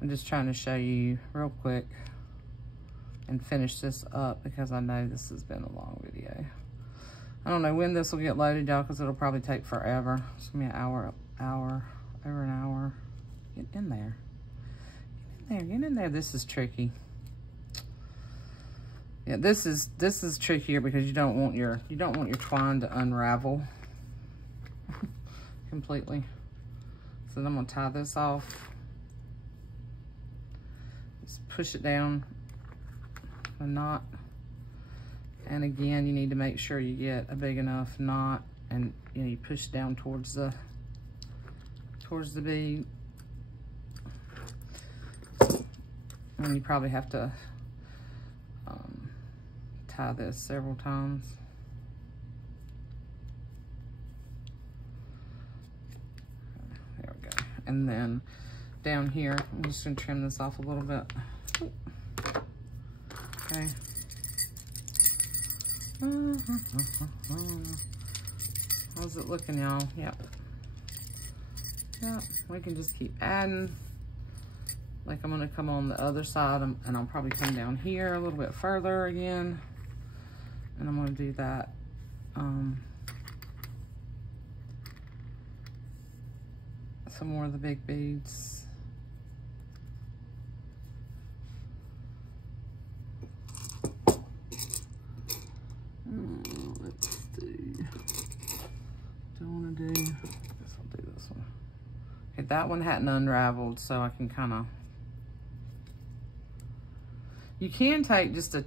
I'm just trying to show you real quick and finish this up because I know this has been a long video. I don't know when this will get loaded, y'all, because it'll probably take forever. It's gonna be an hour, over an hour. Get in there. Get in there. This is tricky. Yeah, this is trickier because you don't want your twine to unravel completely. So then I'm gonna tie this off. Just push it down a knot. And again, you need to make sure you get a big enough knot, and you know, you push down towards the bead. And you probably have to tie this several times. There we go. And then down here, I'm just gonna trim this off a little bit. Okay. How's it looking, y'all? Yep. Yep, we can just keep adding. Like I'm gonna come on the other side, and I'll probably come down here a little bit further again. And I'm gonna do that. Some more of the big beads. Let's see. Do I wanna do, I guess I'll do this one. Okay, that one hadn't unraveled, so I can kind of, you can take just a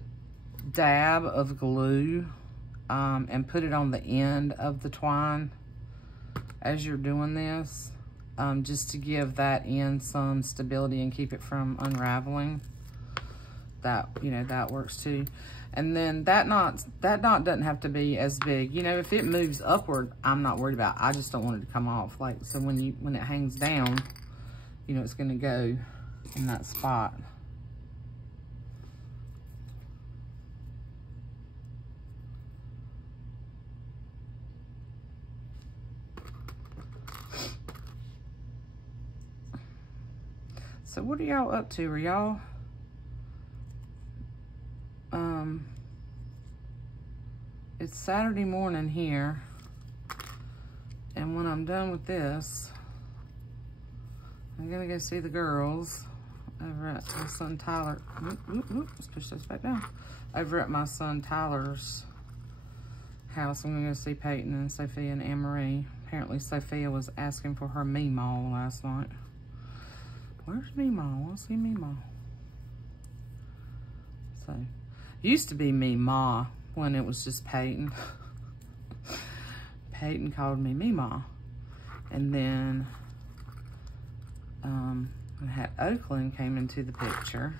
dab of glue and put it on the end of the twine as you're doing this, just to give that end some stability and keep it from unraveling. That, you know, that works too. And then that knot doesn't have to be as big. You know, if it moves upward, I'm not worried about it. I just don't want it to come off. Like, so when it hangs down, you know, it's gonna go in that spot. So what are y'all up to? Are y'all, it's Saturday morning here, and when I'm done with this, I'm gonna go see the girls over at my son Tyler. Let's push this back down. Over at my son Tyler's house, I'm gonna go see Peyton and Sophia and Anne-Marie. Apparently Sophia was asking for her Meemaw last night. Where's Meemaw? I want to see Meemaw. So, used to be Meemaw when it was just Peyton. Peyton called me Meemaw. And then, I had Oakland came into the picture.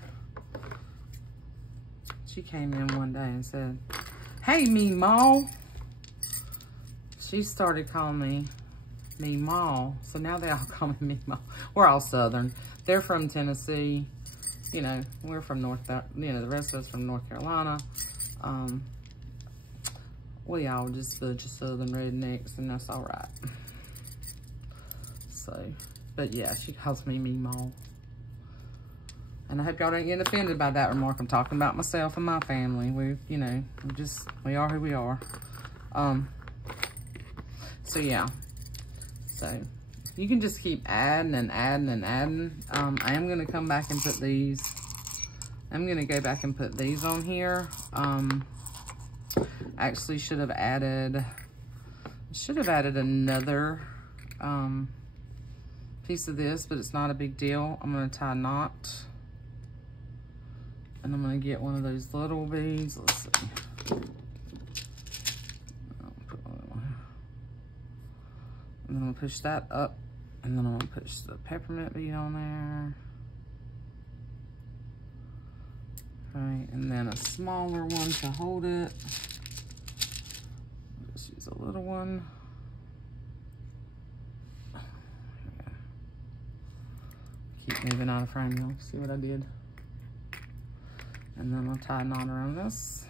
She came in one day and said, "Hey, Meemaw." She started calling me Meemaw. So now they all call me Meemaw. We're all Southern. They're from Tennessee. you know, we're from the rest of us from North Carolina. We all just bunch of Southern rednecks, and that's all right. So, but yeah, she calls me Meemaw. And I hope y'all don't get offended by that remark. I'm talking about myself and my family. We, you know, we are who we are. So yeah. So you can just keep adding and adding and adding. I am gonna come back and put these. I'm gonna go back and put these on here. Actually should have added another piece of this, but it's not a big deal. I'm gonna tie a knot. And I'm gonna get one of those little beads. Let's see. And then I'm gonna push that up, and then I'm gonna push the peppermint bead on there. Right, and then a smaller one to hold it. Just use a little one. Keep moving out of frame, y'all. See what I did? And then I'll tie a knot around this.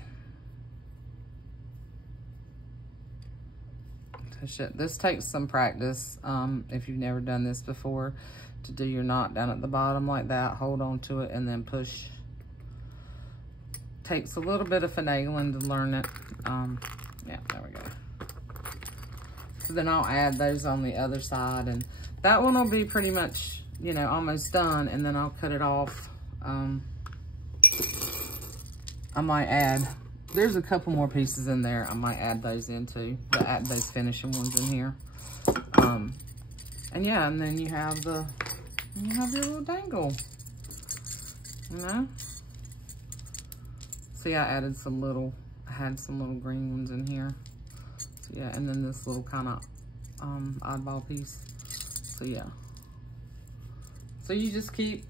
This takes some practice, if you've never done this before, to do your knot down at the bottom like that. Hold on to it and then push. Takes a little bit of finagling to learn it. Yeah, there we go. So then I'll add those on the other side, and that one will be pretty much, you know, almost done, and then I'll cut it off. I might add, there's a couple more pieces in there. I might add those in too, add those finishing ones in here. And yeah, and then you have your little dangle, you know? See, I had some little green ones in here. So yeah, and then this little kind of oddball piece. So yeah. So you just keep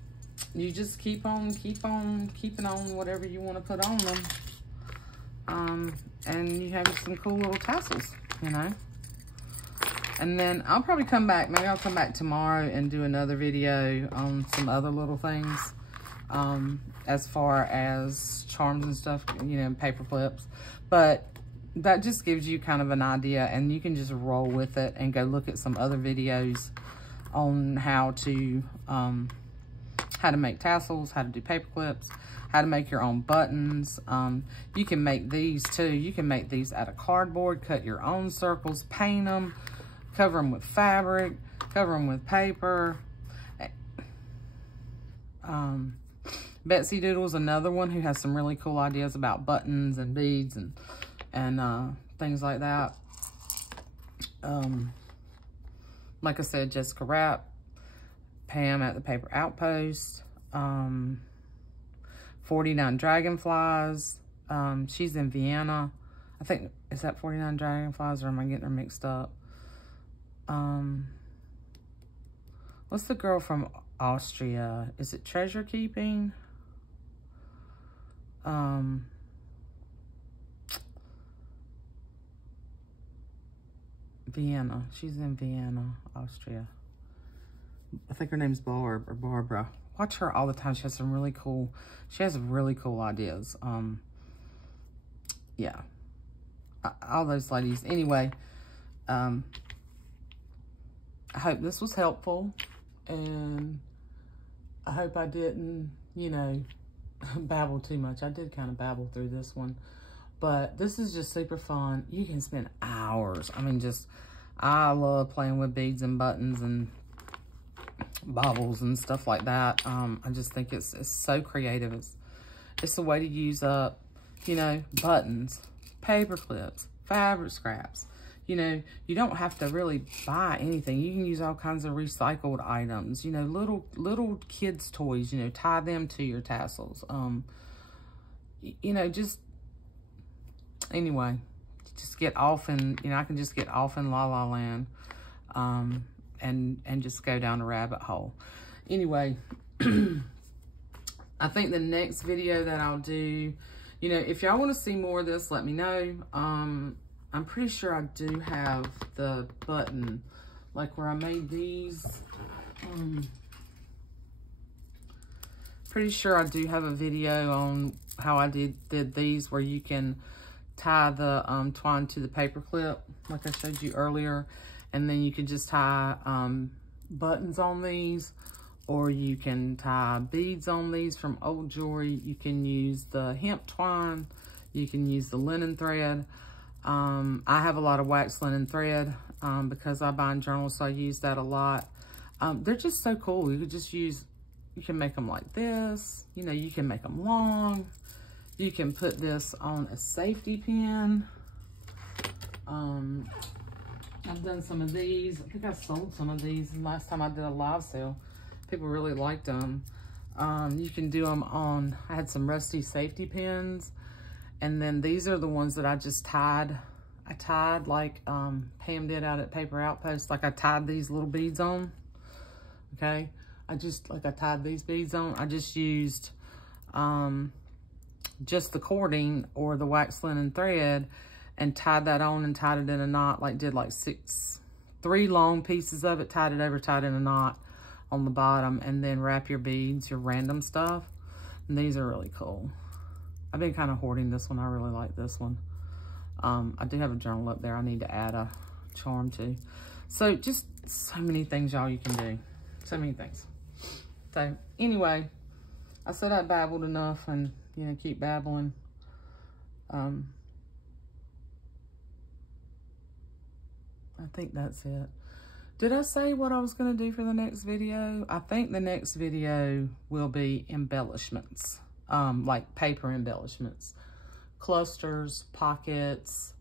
on keeping on whatever you want to put on them. And you have some cool little tassels, you know. And then I'll probably come back, maybe I'll come back tomorrow and do another video on some other little things. As far as charms and stuff, you know, paper clips. But that just gives you kind of an idea, and you can just roll with it and go look at some other videos on how to make tassels, how to do paper clips, how to make your own buttons. You can make these too. You can make these out of cardboard, cut your own circles, paint them, cover them with fabric, cover them with paper. Betsy Doodle's another one who has some really cool ideas about buttons and beads and things like that. Like I said, Jessica Rapp, Pam at the Paper Outpost, 49 Dragonflies. She's in Vienna. I think, is that 49 Dragonflies, or am I getting her mixed up? What's the girl from Austria? Is it Treasure Keeping? Vienna. She's in Vienna, Austria. I think her name's Barb or Barbara. Watch her all the time. She has some really cool, ideas. Yeah. All those ladies. Anyway, I hope this was helpful, and I hope I didn't, you know, babble too much. I did kind of babble through this one, but this is just super fun. You can spend hours. I mean, I love playing with beads and buttons and baubles and stuff like that. I just think it's so creative. It's a way to use up, you know, buttons, paper clips, fabric scraps. You know, you don't have to really buy anything. You can use all kinds of recycled items, you know, little kids' toys, you know, tie them to your tassels. You know, anyway, just get off and, you know, I can just get off in La La Land, and just go down a rabbit hole. Anyway, I think the next video that I'll do, you know, if y'all want to see more of this, let me know. I'm pretty sure I do have the button, like where I made these. pretty sure I do have a video on how I did these, where you can tie the twine to the paper clip, like I showed you earlier. And then you can just tie buttons on these, or you can tie beads on these from old jewelry. You can use the hemp twine. You can use the linen thread. I have a lot of wax linen thread because I bind journals, so I use that a lot. They're just so cool. You could just use, you can make them like this. You know, you can make them long. You can put this on a safety pin. I've done some of these. I think I sold some of these last time I did a live sale. People really liked them. You can do them on, I had some rusty safety pins. And then these are the ones that I just tied. I tied like Pam did out at Paper Outpost. Like I tied these little beads on. Okay. I tied these beads on. I just used just the cording or the wax linen thread and tied that on and tied it in a knot. Like did like 3 long pieces of it, tied it over, tied in a knot on the bottom, and then wrap your beads, your random stuff. And these are really cool. I've been kind of hoarding this one. I really like this one. I do have a journal up there I need to add a charm to. So just so many things, y'all, you can do. So many things. So anyway, I said I babbled enough, and, you know, keep babbling. I think that's it. Did I say what I was going to do for the next video? I think the next video will be embellishments. Like paper embellishments, clusters, pockets,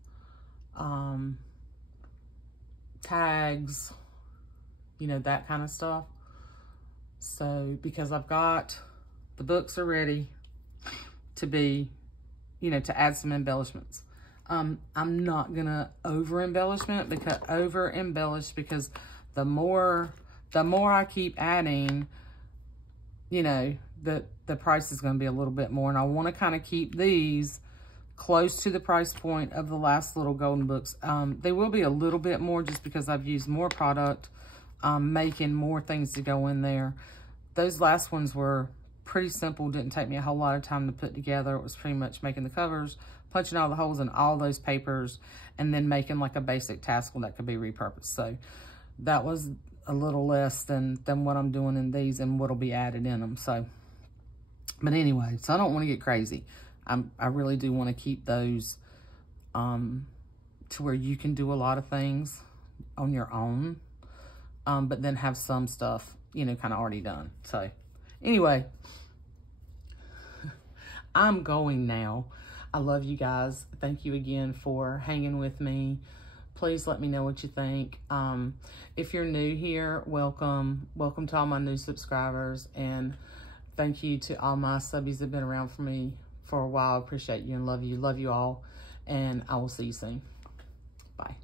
tags, you know, that kind of stuff. So, because I've got, the books are ready to be, you know, to add some embellishments. I'm not gonna over embellish because the more I keep adding, you know, the price is going to be a little bit more. And I want to kind of keep these close to the price point of the last little golden books. They will be a little bit more just because I've used more product, making more things to go in there. Those last ones were pretty simple. Didn't take me a whole lot of time to put together. It was pretty much making the covers, punching all the holes in all those papers, and then making like a basic tassel that could be repurposed. So that was a little less than what I'm doing in these and what'll be added in them. So, but anyway, so I don't want to get crazy. I really do want to keep those to where you can do a lot of things on your own, but then have some stuff, you know, kind of already done. So anyway, I'm going now. I love you guys. Thank you again for hanging with me. Please let me know what you think. If you're new here, welcome. Welcome to all my new subscribers. And thank you to all my subbies that have been around for me for a while. I appreciate you and love you. Love you all. And I will see you soon. Bye.